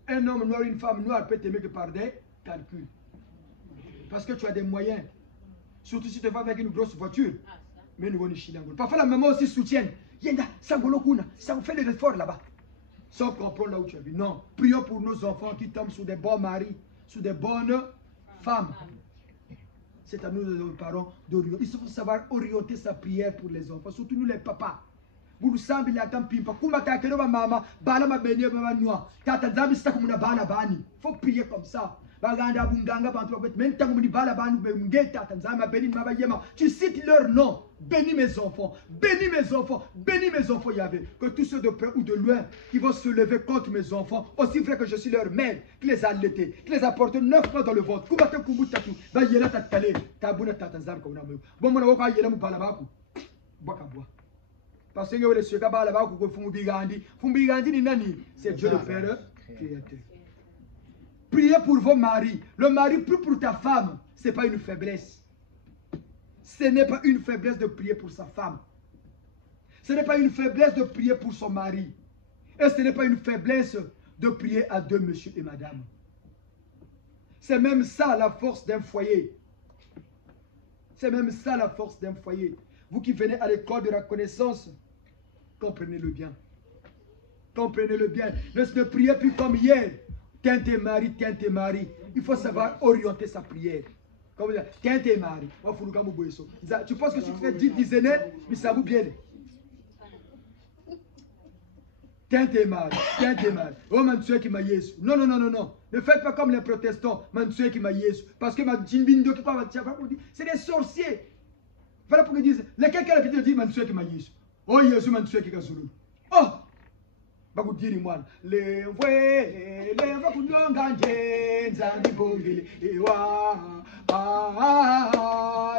un homme noir, une femme noire peut t'aimer que par des calculs. Parce que tu as des moyens. Surtout si tu vas avec une grosse voiture. Mais nous, parfois la maman aussi soutient. Yenda, ça vous fait des efforts là-bas. Sans comprendre là où tu as vu. Non. Prions pour nos enfants qui tombent sous des bons maris, sous des bonnes femmes. C'est à nous, nos parents, d'orienter. Il faut savoir orienter sa prière pour les enfants, surtout nous les papas. Vous nous semblez là, tant pis. Il faut prier comme ça. Tu cites leur nom. Bénis mes enfants. Bénis mes enfants. Bénis mes enfants, Yahvé. Que tous ceux de près ou de loin qui vont se lever contre mes enfants, aussi vrai que je suis leur mère, qui les a allaités, qui les a portés 9 mois dans le ventre. bois. Parce que le Sukaba là-bas, Fumbigandi ni nani, c'est Dieu le Père créateur. Priez pour vos maris. Le mari prie pour ta femme, ce n'est pas une faiblesse. Ce n'est pas une faiblesse de prier pour sa femme. Ce n'est pas une faiblesse de prier pour son mari. Et ce n'est pas une faiblesse de prier à deux monsieur et madame. C'est même ça la force d'un foyer. C'est même ça la force d'un foyer. Vous qui venez à l'école de la connaissance, comprenez-le bien. Comprenez-le bien. Ne priez plus comme hier. Tiens tes maris, tiens tes maris. Il faut savoir orienter sa prière. Comme dire, tiens tes maris. Tu penses que si tu fais 10 dizaines, mais ça vous bien. Tiens tes maris, tiens tes maris. Oh, Mansoue qui m'a yesu. Non, non, non, non, non. Ne faites pas comme les protestants. Mansoue qui m'a yesu. Parce que ma djimbindo qui parle, c'est des sorciers. Voilà pourquoi ils disent, lesquels qui a l'habitude de dire Mansoue qui m'a yesu. Oh, Yesu Mansoue qui a zulu. Oh! Baku diri mwana. Le vakunonganje, nzambi bongele, ewa.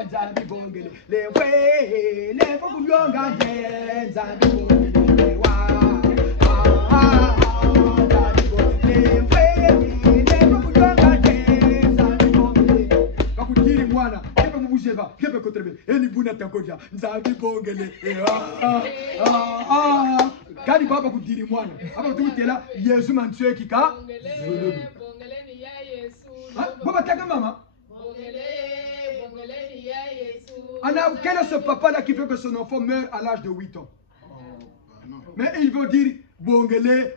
Nzambi bongele. Le vakunonganje, nzambi bongele, ewa. Kadi baba kudiri mwana aba tukutela Yesu Mansoue kika baba taka mama quel est ce papa là qui veut que son enfant meure à l'âge de 8 ans? Mais il veut dire bongele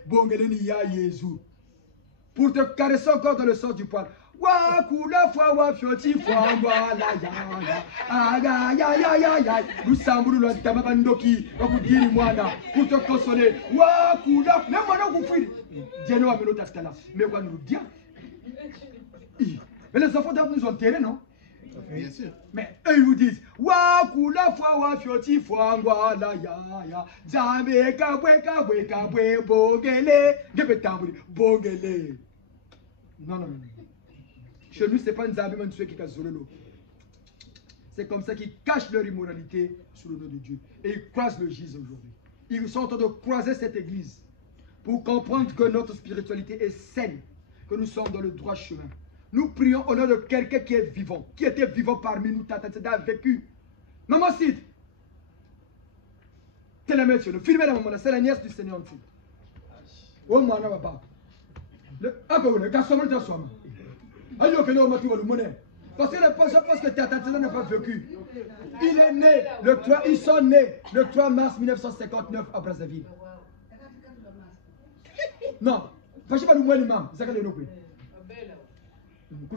ni ya Yesu pour te caresser encore dans le sens du poil. Wakula fwa wa fioti fwa mbala ya nous sambulu la tamabandoki wakudiri mwana pour te consoler. Wakula même mwana kufiri Dieu wa melota tala mais quoi nous dire. Mais les enfants d'abord nous ont terré, non? Bien sûr. Mais eux ils vous disent Wakula fwa wa fioti fwa mbala ya Zambe kabwe bongele ngebe tambuli bongele. Non non non. Chez nous, ce n'est pas un Nzambi Mansoue qui casse le. C'est comme ça qu'ils cachent leur immoralité sous le nom de Dieu. Et ils croisent le gis aujourd'hui. Ils sont en train de croiser cette église pour comprendre que notre spiritualité est saine, que nous sommes dans le droit chemin. Nous prions au nom de quelqu'un qui est vivant, qui était vivant parmi nous, Tata a vécu. Maman Sid, c'est la mère, filmez la maman, c'est la nièce du Seigneur. Oh, moi, non, papa. Le garçon, le garçon. Parce que je pense que Tata n'a pas vécu. Il est né, ils sont nés le 3 mars 1959 à Brazzaville. Non, parce que je ne sais pas l'imam, c'est ça que je ne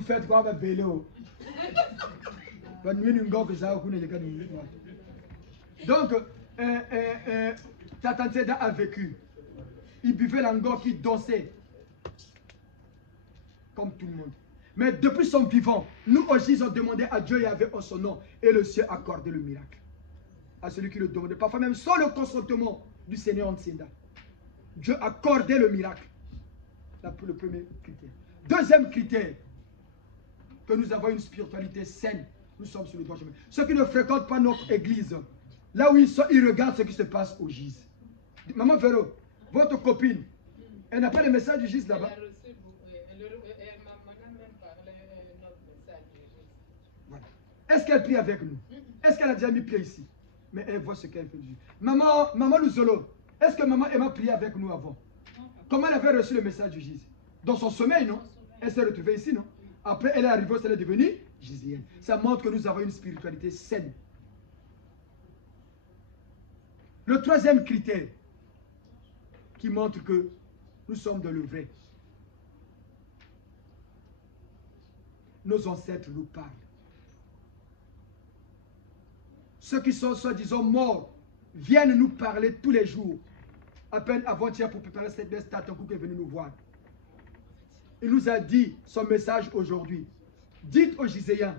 sais pas. Donc, Tata a vécu. Il buvait l'ango qui dansait. Comme tout le monde. Mais depuis son vivant, nous aussi, ils ont demandé à Dieu et avec en son nom. Et le ciel a accordé le miracle. À celui qui le demandait. Parfois même sans le consentement du Seigneur Nsinda. Dieu a accordé le miracle. Le premier critère. Deuxième critère. Que nous avons une spiritualité saine. Nous sommes sur le droit chemin. Ceux qui ne fréquentent pas notre église. Là où ils sont, ils regardent ce qui se passe au GIS. Maman Véro, votre copine, elle n'a pas le message du GIS là-bas. Est-ce qu'elle prie avec nous? Est-ce qu'elle a déjà mis pied ici? Mais elle voit ce qu'elle fait. Maman Luzolo, est-ce que maman Emma prié avec nous avant? Comment elle avait reçu le message du Jésus? Dans son sommeil, non? Elle s'est retrouvée ici, non? Après, elle est arrivée, elle est devenue jésusienne. Ça montre que nous avons une spiritualité saine. Le troisième critère qui montre que nous sommes dans le vrai. Nos ancêtres nous parlent. Ceux qui sont soi-disant morts viennent nous parler tous les jours. À peine avant-hier pour préparer cette messe, Tatankou qui est venu nous voir. Il nous a dit son message aujourd'hui. Dites aux Giséens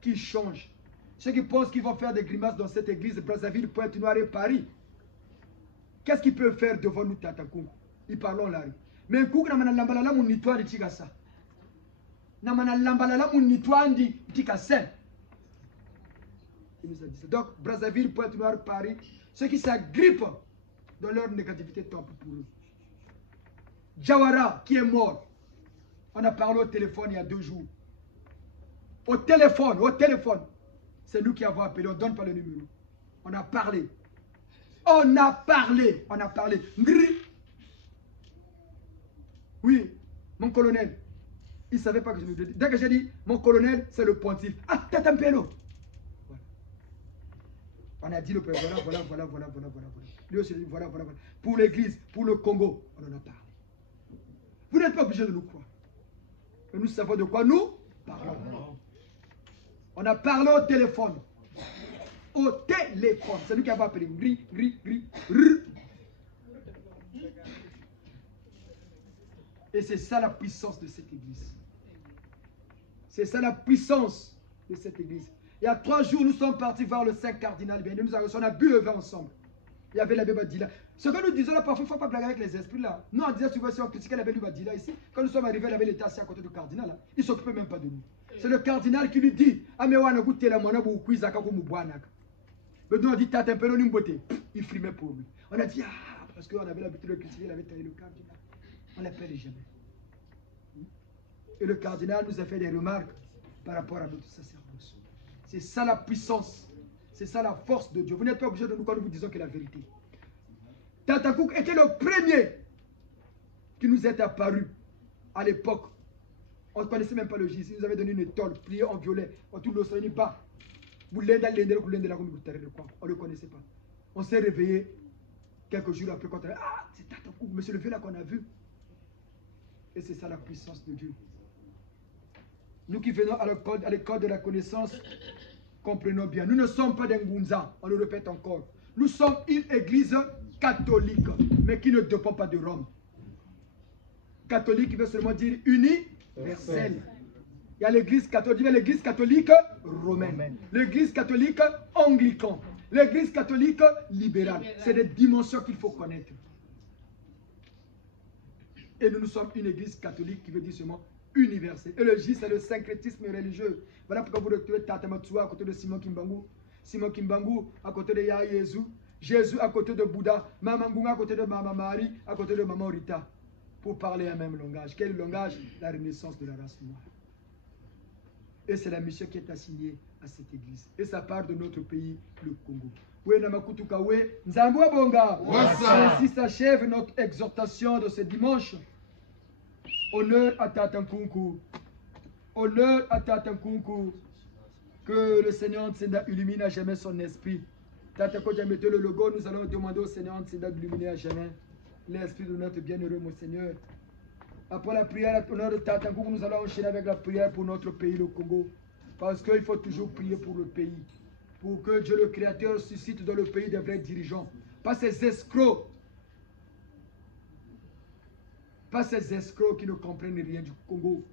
qu'ils changent. Ceux qui pensent qu'ils vont faire des grimaces dans cette église de Brazzaville, Pointe-Noire et Paris. Qu'est-ce qu'ils peuvent faire devant nous, Tatankou? Ils parlent là. Mais un coup, nous avons lambalala mon nitoa de Tigasa. Nous avons lambalala mon nitoa de Tigasa. Il nous a dit ça. Donc, Brazzaville, Pointe-Noire, Paris, ceux qui s'agrippent dans leur négativité, tant pis pour eux. Jawara, qui est mort, on a parlé au téléphone il y a 2 jours. Au téléphone. C'est nous qui avons appelé, on ne donne pas le numéro. On a parlé. Ngri. Oui, mon colonel, il ne savait pas que je nous disais. Dès que j'ai dit, mon colonel, c'est le pontife. Ah, t'as un pélo. Voilà. On a dit le président, voilà. Lui aussi, voilà. Pour l'église, pour le Congo, on en a parlé. Vous n'êtes pas obligé de nous croire. Mais nous savons de quoi nous parlons. On a parlé au téléphone. C'est lui qui avait appelé. Et c'est ça la puissance de cette église. C'est ça la puissance de cette église. Il y a 3 jours, nous sommes partis voir le Saint Cardinal. Bien, on a bu le vin ensemble. Il y avait l'abbé Badila. Ce que nous disons là, parfois, il ne faut pas blaguer avec les esprits là. Nous, on disait souvent, si on critiquait l'abbé Badila ici, quand nous sommes arrivés, il avait l'état assis à côté du cardinal. Là. Il ne s'occupait même pas de nous. C'est le cardinal qui lui dit, ah mais on a goûté la monnaie pour cuire Zaka comme Moubanak. Mais nous, on dit, t'as un peu de beauté. Il frimait pour lui. On a dit, ah, parce qu'on avait l'habitude de critiquer, il avait taillé le cardinal. On l'appelle jamais. Et le cardinal nous a fait des remarques par rapport à notre sacerdoce. C'est ça la puissance. C'est ça la force de Dieu. Vous n'êtes pas obligé de nous quand nous vous disons que la vérité. Tata Cook était le premier qui nous est apparu à l'époque. On ne connaissait même pas le Jésus. Il nous avait donné une étole, pliée en violet. On ne le pas. On ne le connaissait pas. On s'est réveillé quelques jours après quand on a dit, ah, c'est Tata Cook, monsieur le vieux là qu'on a vu. Et c'est ça la puissance de Dieu. Nous qui venons à l'école de la connaissance, comprenons bien. Nous ne sommes pas des Ngunza, on le répète encore. Nous sommes une église catholique, mais qui ne dépend pas de Rome. Catholique veut seulement dire universel. Il y a l'église catholique romaine, l'église catholique anglicane, l'église catholique libérale. C'est des dimensions qu'il faut connaître. Et nous sommes une église catholique qui veut dire seulement universel. Et le J, c'est le syncrétisme religieux. Voilà pourquoi vous retrouvez Tata Matsua à côté de Simon Kimbangu, Simon Kimbangu à côté de Yahya Jésus, Jésus à côté de Bouddha, Maman Ngunga à côté de Maman Marie, à côté de Maman Rita, pour parler un même langage. Quel langage? La renaissance de la race noire. Et c'est la mission qui est assignée à cette église. Et ça part de notre pays, le Congo. Ainsi s'achève notre exhortation de ce dimanche. Honneur à Tata Nkunku. Honneur à Tata Nkunku. Que le Seigneur Ntsenda illumine à jamais son esprit. Tata Kodja, mettez le logo. Nous allons demander au Seigneur Ntsenda d'illuminer à jamais l'esprit de notre bienheureux, mon Seigneur. Après la prière à l'honneur de Tata Nkunku, nous allons enchaîner avec la prière pour notre pays, le Congo. Parce qu'il faut toujours prier pour le pays. Pour que Dieu le Créateur suscite dans le pays des vrais dirigeants. Pas ces escrocs. Pas ces escrocs qui ne comprennent rien du Congo.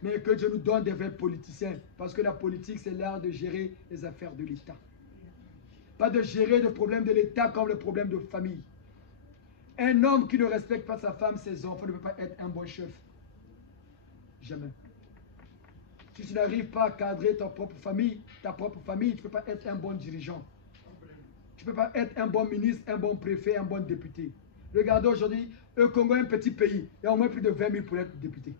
Mais que Dieu nous donne des vrais politiciens. Parce que la politique, c'est l'art de gérer les affaires de l'État. Pas de gérer les problèmes de l'État comme les problèmes de famille. Un homme qui ne respecte pas sa femme, ses enfants, ne peut pas être un bon chef. Jamais. Si tu n'arrives pas à cadrer ta propre famille, tu ne peux pas être un bon dirigeant. Tu ne peux pas être un bon ministre, un bon préfet, un bon député. Regardez aujourd'hui, le Congo est un petit pays. Il y a au moins plus de 20 000 pour être député.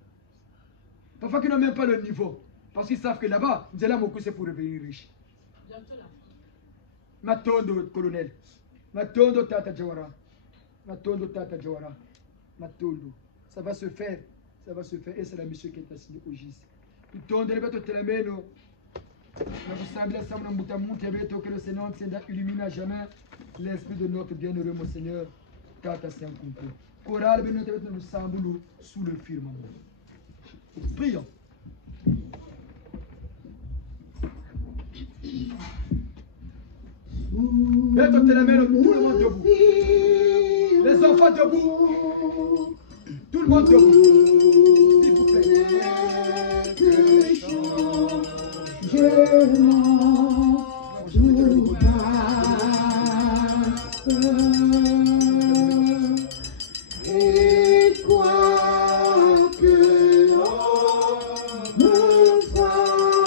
Parfois qu'ils n'ont même pas le niveau. Parce qu'ils savent que là-bas, Nzela Mokou, c'est pour devenir riche. Matondo, colonel. Matondo, Tata Jawara. Matondo, Tata Jawara. Matondo. Ça va se faire. Ça va se faire. Et c'est la mission qui est assignée au GIS. Que le Seigneur illumine à jamais l'esprit de notre bienheureux mon Seigneur Tata Nkunku. Chorale nous semble sous le firmament. Prions. Mettez la main, tout le monde debout. Les enfants debout. Tout le monde debout. S'il vous plaît. Et quoi que l'on me fasse,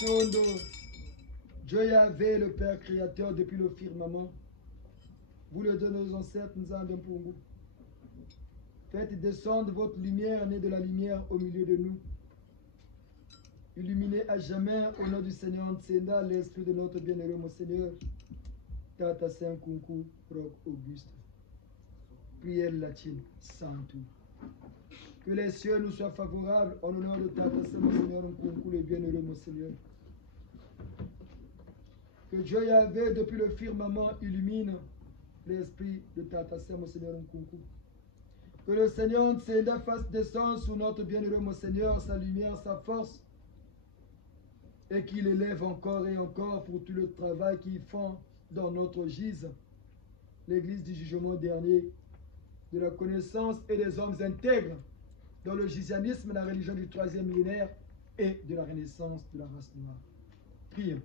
Sondo, Dieu Yahvé, le Père créateur depuis le firmament, vous le donnez aux ancêtres, nous en donnons pour vous. Faites descendre votre lumière, née de la lumière au milieu de nous. Illuminez à jamais au nom du Seigneur Ntsenda, l'esprit de notre bienheureux Monseigneur, Tata Saint Kunku, Roch Auguste. Prière latine, Saint. Que les cieux nous soient favorables en honneur de Tata Saint Monseigneur Nkunku, le bienheureux Monseigneur. Que Dieu Yahvé, depuis le firmament, illumine l'esprit de Tata Saint Monseigneur Nkunku. Que le Seigneur Ntsenda fasse descendre sur notre bienheureux Monseigneur sa lumière, sa force, et qu'il élève encore et encore pour tout le travail qu'ils font dans notre gise, l'église du jugement dernier, de la connaissance et des hommes intègres, dans le gisianisme, la religion du 3e millénaire et de la renaissance de la race noire. Prions.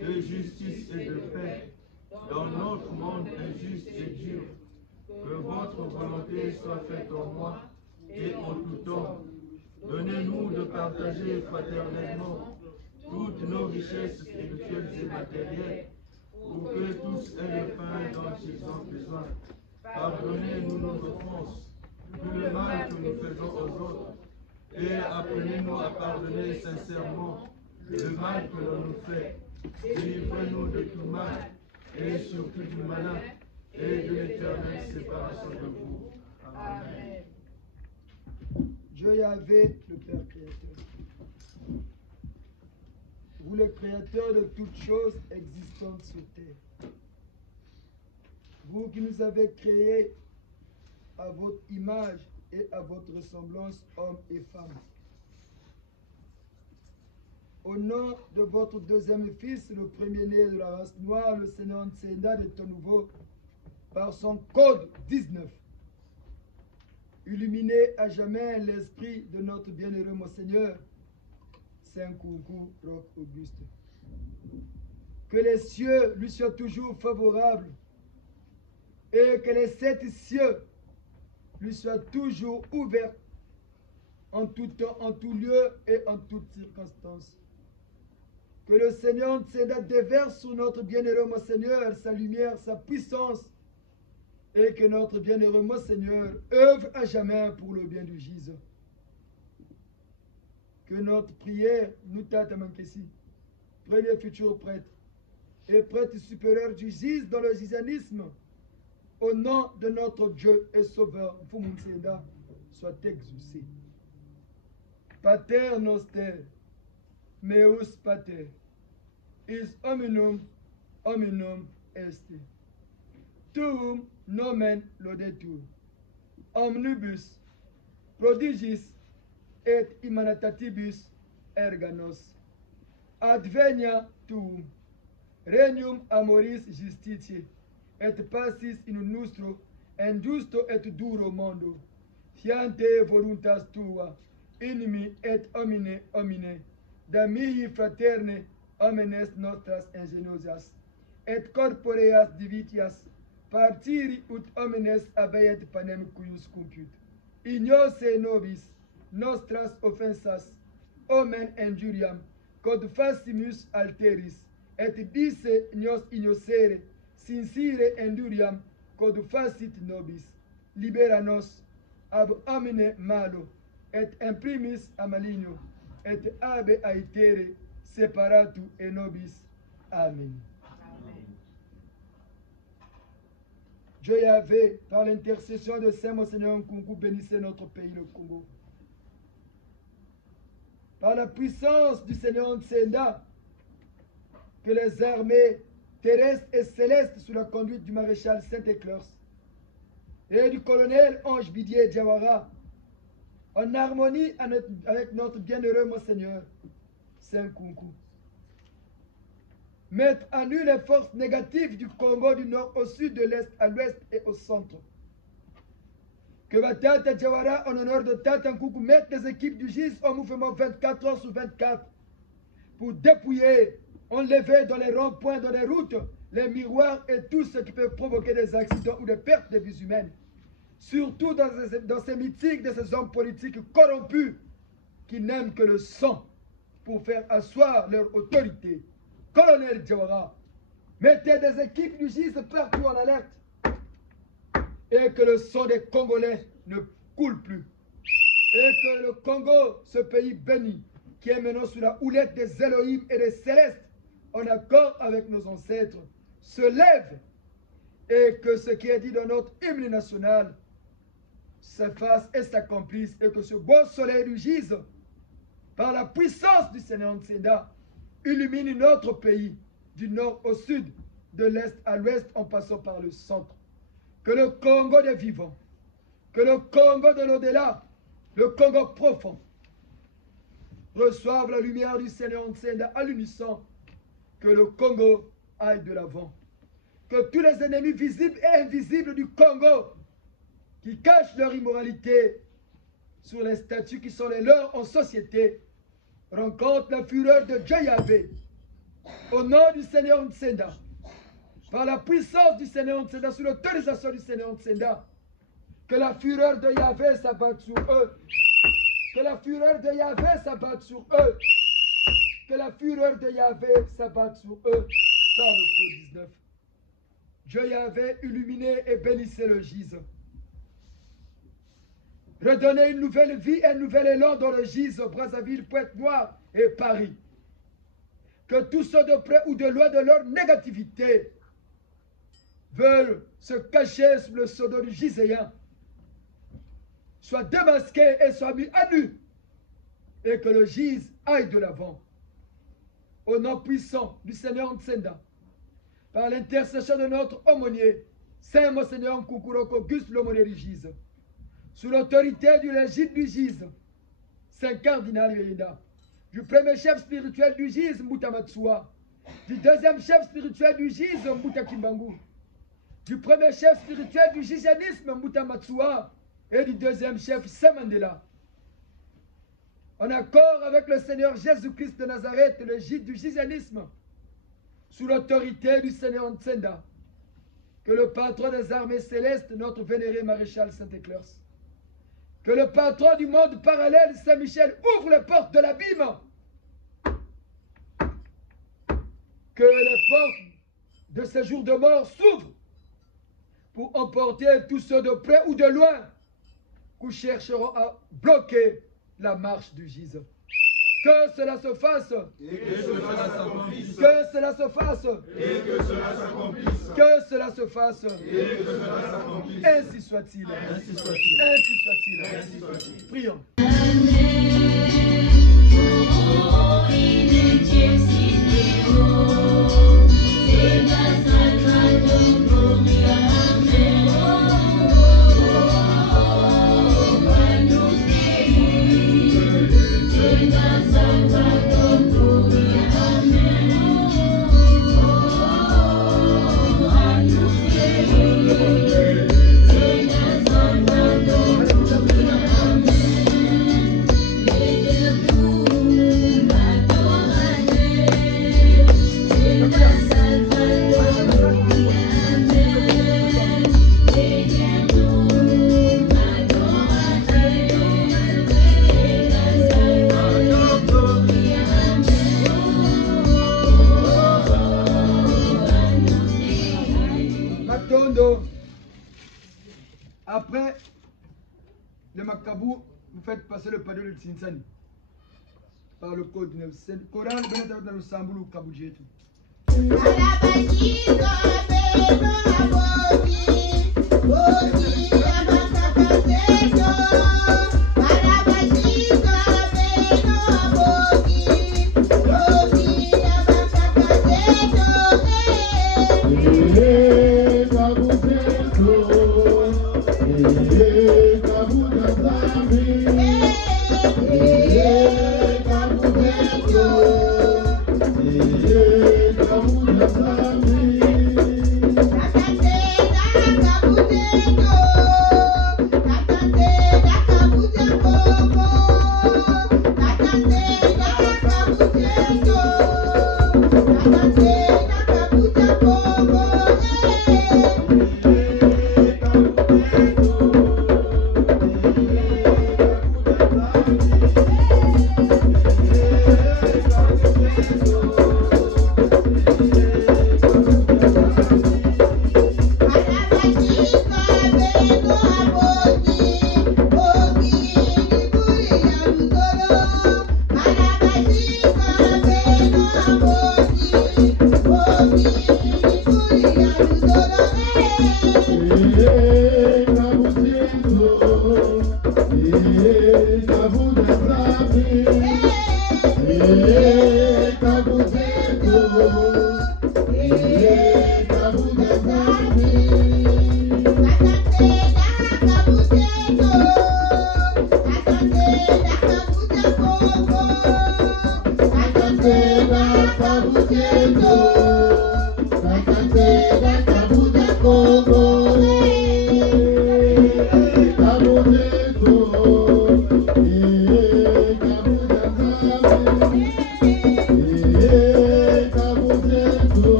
De justice et de paix dans notre monde injuste et dur. Que votre volonté soit faite en moi et en tout temps. Donnez-nous de partager fraternellement toutes nos richesses spirituelles et matérielles, pour que tous aient le pain dont ils ont besoin. Pardonnez-nous nos offenses, tout le mal que nous faisons aux autres, et apprenez-nous à pardonner sincèrement le mal que l'on nous fait. Délivrez-nous de tout mal, et surtout du malin, et de l'éternelle séparation de vous. Amen. Dieu Yahvé, le Père Créateur. Vous, le Créateur de toutes choses existantes sur terre. Vous qui nous avez créés à votre image et à votre ressemblance, hommes et femmes. Au nom de votre deuxième fils, le premier-né de la race noire, le Seigneur Ntsenda de ton nouveau, par son code 19, illuminez à jamais l'esprit de notre bienheureux Monseigneur, Saint Coucou Roch Auguste. Que les cieux lui soient toujours favorables et que les sept cieux lui soient toujours ouverts en tout temps, en tout lieu et en toutes circonstances. Que le Seigneur Ntsenda déverse sur notre bienheureux Monseigneur sa lumière, sa puissance, et que notre bienheureux Monseigneur œuvre à jamais pour le bien du Gisant. Que notre prière nous tâte ici, premier futur prêtre et prêtre supérieur du Gis dans le gisanisme, au nom de notre Dieu et Sauveur, Mfumu Ntsenda, soit exaucé. Pater noster, meus pater, is hominum est. Tuum nomen laudetur, omnibus prodigis et immanentatibus erganos. Advenia tuum, regnum amoris justitiae, et pacis in nostro injusto et duro mondo. Fiante voluntas tua, in mi et homine, da mihi fraterne homines nostras ingeniosas, et corporeas divitias, partiri ut homines abeit panem cuius cumpiut. Ignose nobis nostras offensas, omen injuriam, quod facimus alteris, et disse nos innocere, sincere induriam, quod facit nobis. Libera nos ab homine malo, et imprimis a maligno, et abe aetere separatu e nobis. Amen. Dieu Yahvé, par l'intercession de Saint Monseigneur Nkunku, bénissez notre pays, le Congo. Par la puissance du Seigneur Ntsenda, que les armées terrestres et célestes sous la conduite du maréchal Saint-Éclers et du colonel Ange Bidier Diawara, en harmonie avec notre bienheureux Monseigneur Saint Nkunku, mettre à nu les forces négatives du Congo du nord au sud, de l'est à l'ouest et au centre. Que Batata Diawara, en honneur de Tata Nkunku, mette les équipes du GIS en mouvement 24 heures sur 24 pour dépouiller, enlever dans les ronds-points, dans les routes, les miroirs et tout ce qui peut provoquer des accidents ou des pertes de vies humaines. Surtout dans ces meetings de ces hommes politiques corrompus qui n'aiment que le sang pour faire asseoir leur autorité. Colonel Diawara, mettez des équipes du GIS partout en alerte et que le sang des Congolais ne coule plus. Et que le Congo, ce pays béni, qui est maintenant sous la houlette des Elohim et des Célestes, en accord avec nos ancêtres, se lève et que ce qui est dit dans notre hymne national se fasse et s'accomplisse et que ce beau soleil du Gise, par la puissance du Seigneur Ntsenda, illumine notre pays du nord au sud, de l'est à l'ouest en passant par le centre. Que le Congo des vivants, que le Congo de l'au-delà, le Congo profond, reçoivent la lumière du Seigneur Ntsenda à l'unisson, que le Congo aille de l'avant. Que tous les ennemis visibles et invisibles du Congo, qui cachent leur immoralité sur les statuts qui sont les leurs en société, rencontrent la fureur de Dieu Yahvé. Au nom du Seigneur Ntsenda, par la puissance du Seigneur Ntsenda, sous l'autorisation du Seigneur Ntsenda, Que la fureur de Yahvé s'abatte sur eux. Que la fureur de Yahvé s'abatte sur eux. Que la fureur de Yahvé s'abatte sur eux. Dans le code 19. Dieu Yahvé illuminé et bénissait le gise. Redonnez une nouvelle vie et un nouvel élan dans le gise, Brazzaville, Pointe-Noire et Paris. Que tous ceux de près ou de loin de leur négativité veulent se cacher sous le pseudo du giséen soient démasqués et soient mis à nu et que le gise aille de l'avant. Au nom puissant du Seigneur Ntsenda, par l'intercession de notre aumônier, Saint Monseigneur Nkukuroko Auguste l'aumônier du gise, sous l'autorité du légite du gise, Saint Cardinal Yéda, du premier chef spirituel du gise, Mbuta Matsua, du deuxième chef spirituel du gise, Mbuta Kimbangu, du premier chef spirituel du giséanisme, Mbuta Matsua, et du deuxième chef, Saint Mandela. En accord avec le Seigneur Jésus-Christ de Nazareth, le gîte du giséanisme, sous l'autorité du Seigneur Ntsenda, que le patron des armées célestes, notre vénéré maréchal Saint-Éclair, que le patron du monde parallèle, Saint-Michel, ouvre les portes de l'abîme, que les portes de ces jours de mort s'ouvrent pour emporter tous ceux de près ou de loin qui chercheront à bloquer la marche du gise. Que cela se fasse. Et que cela s'accomplisse. Que cela se fasse. Et que cela s'accomplisse. Que cela se fasse. Et que cela s'accomplisse. Ainsi soit-il. Ainsi soit-il. Ainsi soit-il. Ainsi soit-il. Prions. Après le Makabou, vous faites passer le panneau de Tsinsani par le code 9. C'est le Coran, dans le Samboulou Kaboudjetou.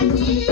Thank you.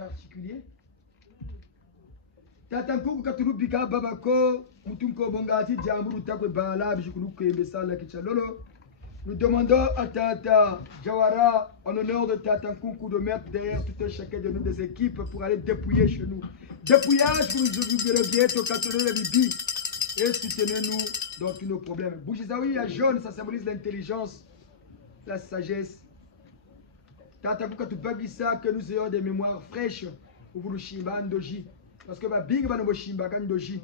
particulier. Tatankuku katulu bika babako, mutunko bongati diamuru takwe bala bijukulu kembesa la kichalolo. Nous demandons à Tata Jawara, en honneur de Tatankuku, de mettre derrière tout un chacun de nous des équipes pour aller dépouiller chez nous. Dépouillage pour nous bien au cantonner la bibi et soutenez-nous dans tous nos problèmes. Bougizaoui, la jaune, ça symbolise l'intelligence, la sagesse. Tatankuku, tu peux ça que nous ayons des mémoires fraîches pour vous le shimba ndoji. Parce que ma big va nous shimba ndoji.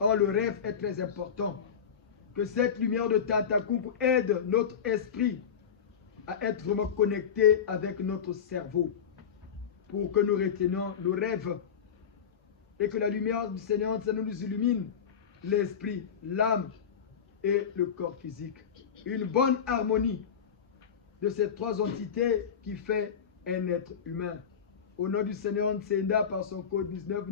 Or, le rêve est très important. Que cette lumière de Tatankuku aide notre esprit à être vraiment connecté avec notre cerveau pour que nous retenions nos rêves et que la lumière du Seigneur ça nous illumine l'esprit, l'âme et le corps physique. Une bonne harmonie de ces trois entités qui fait un être humain. Au nom du Seigneur, Nsenda par son code 19,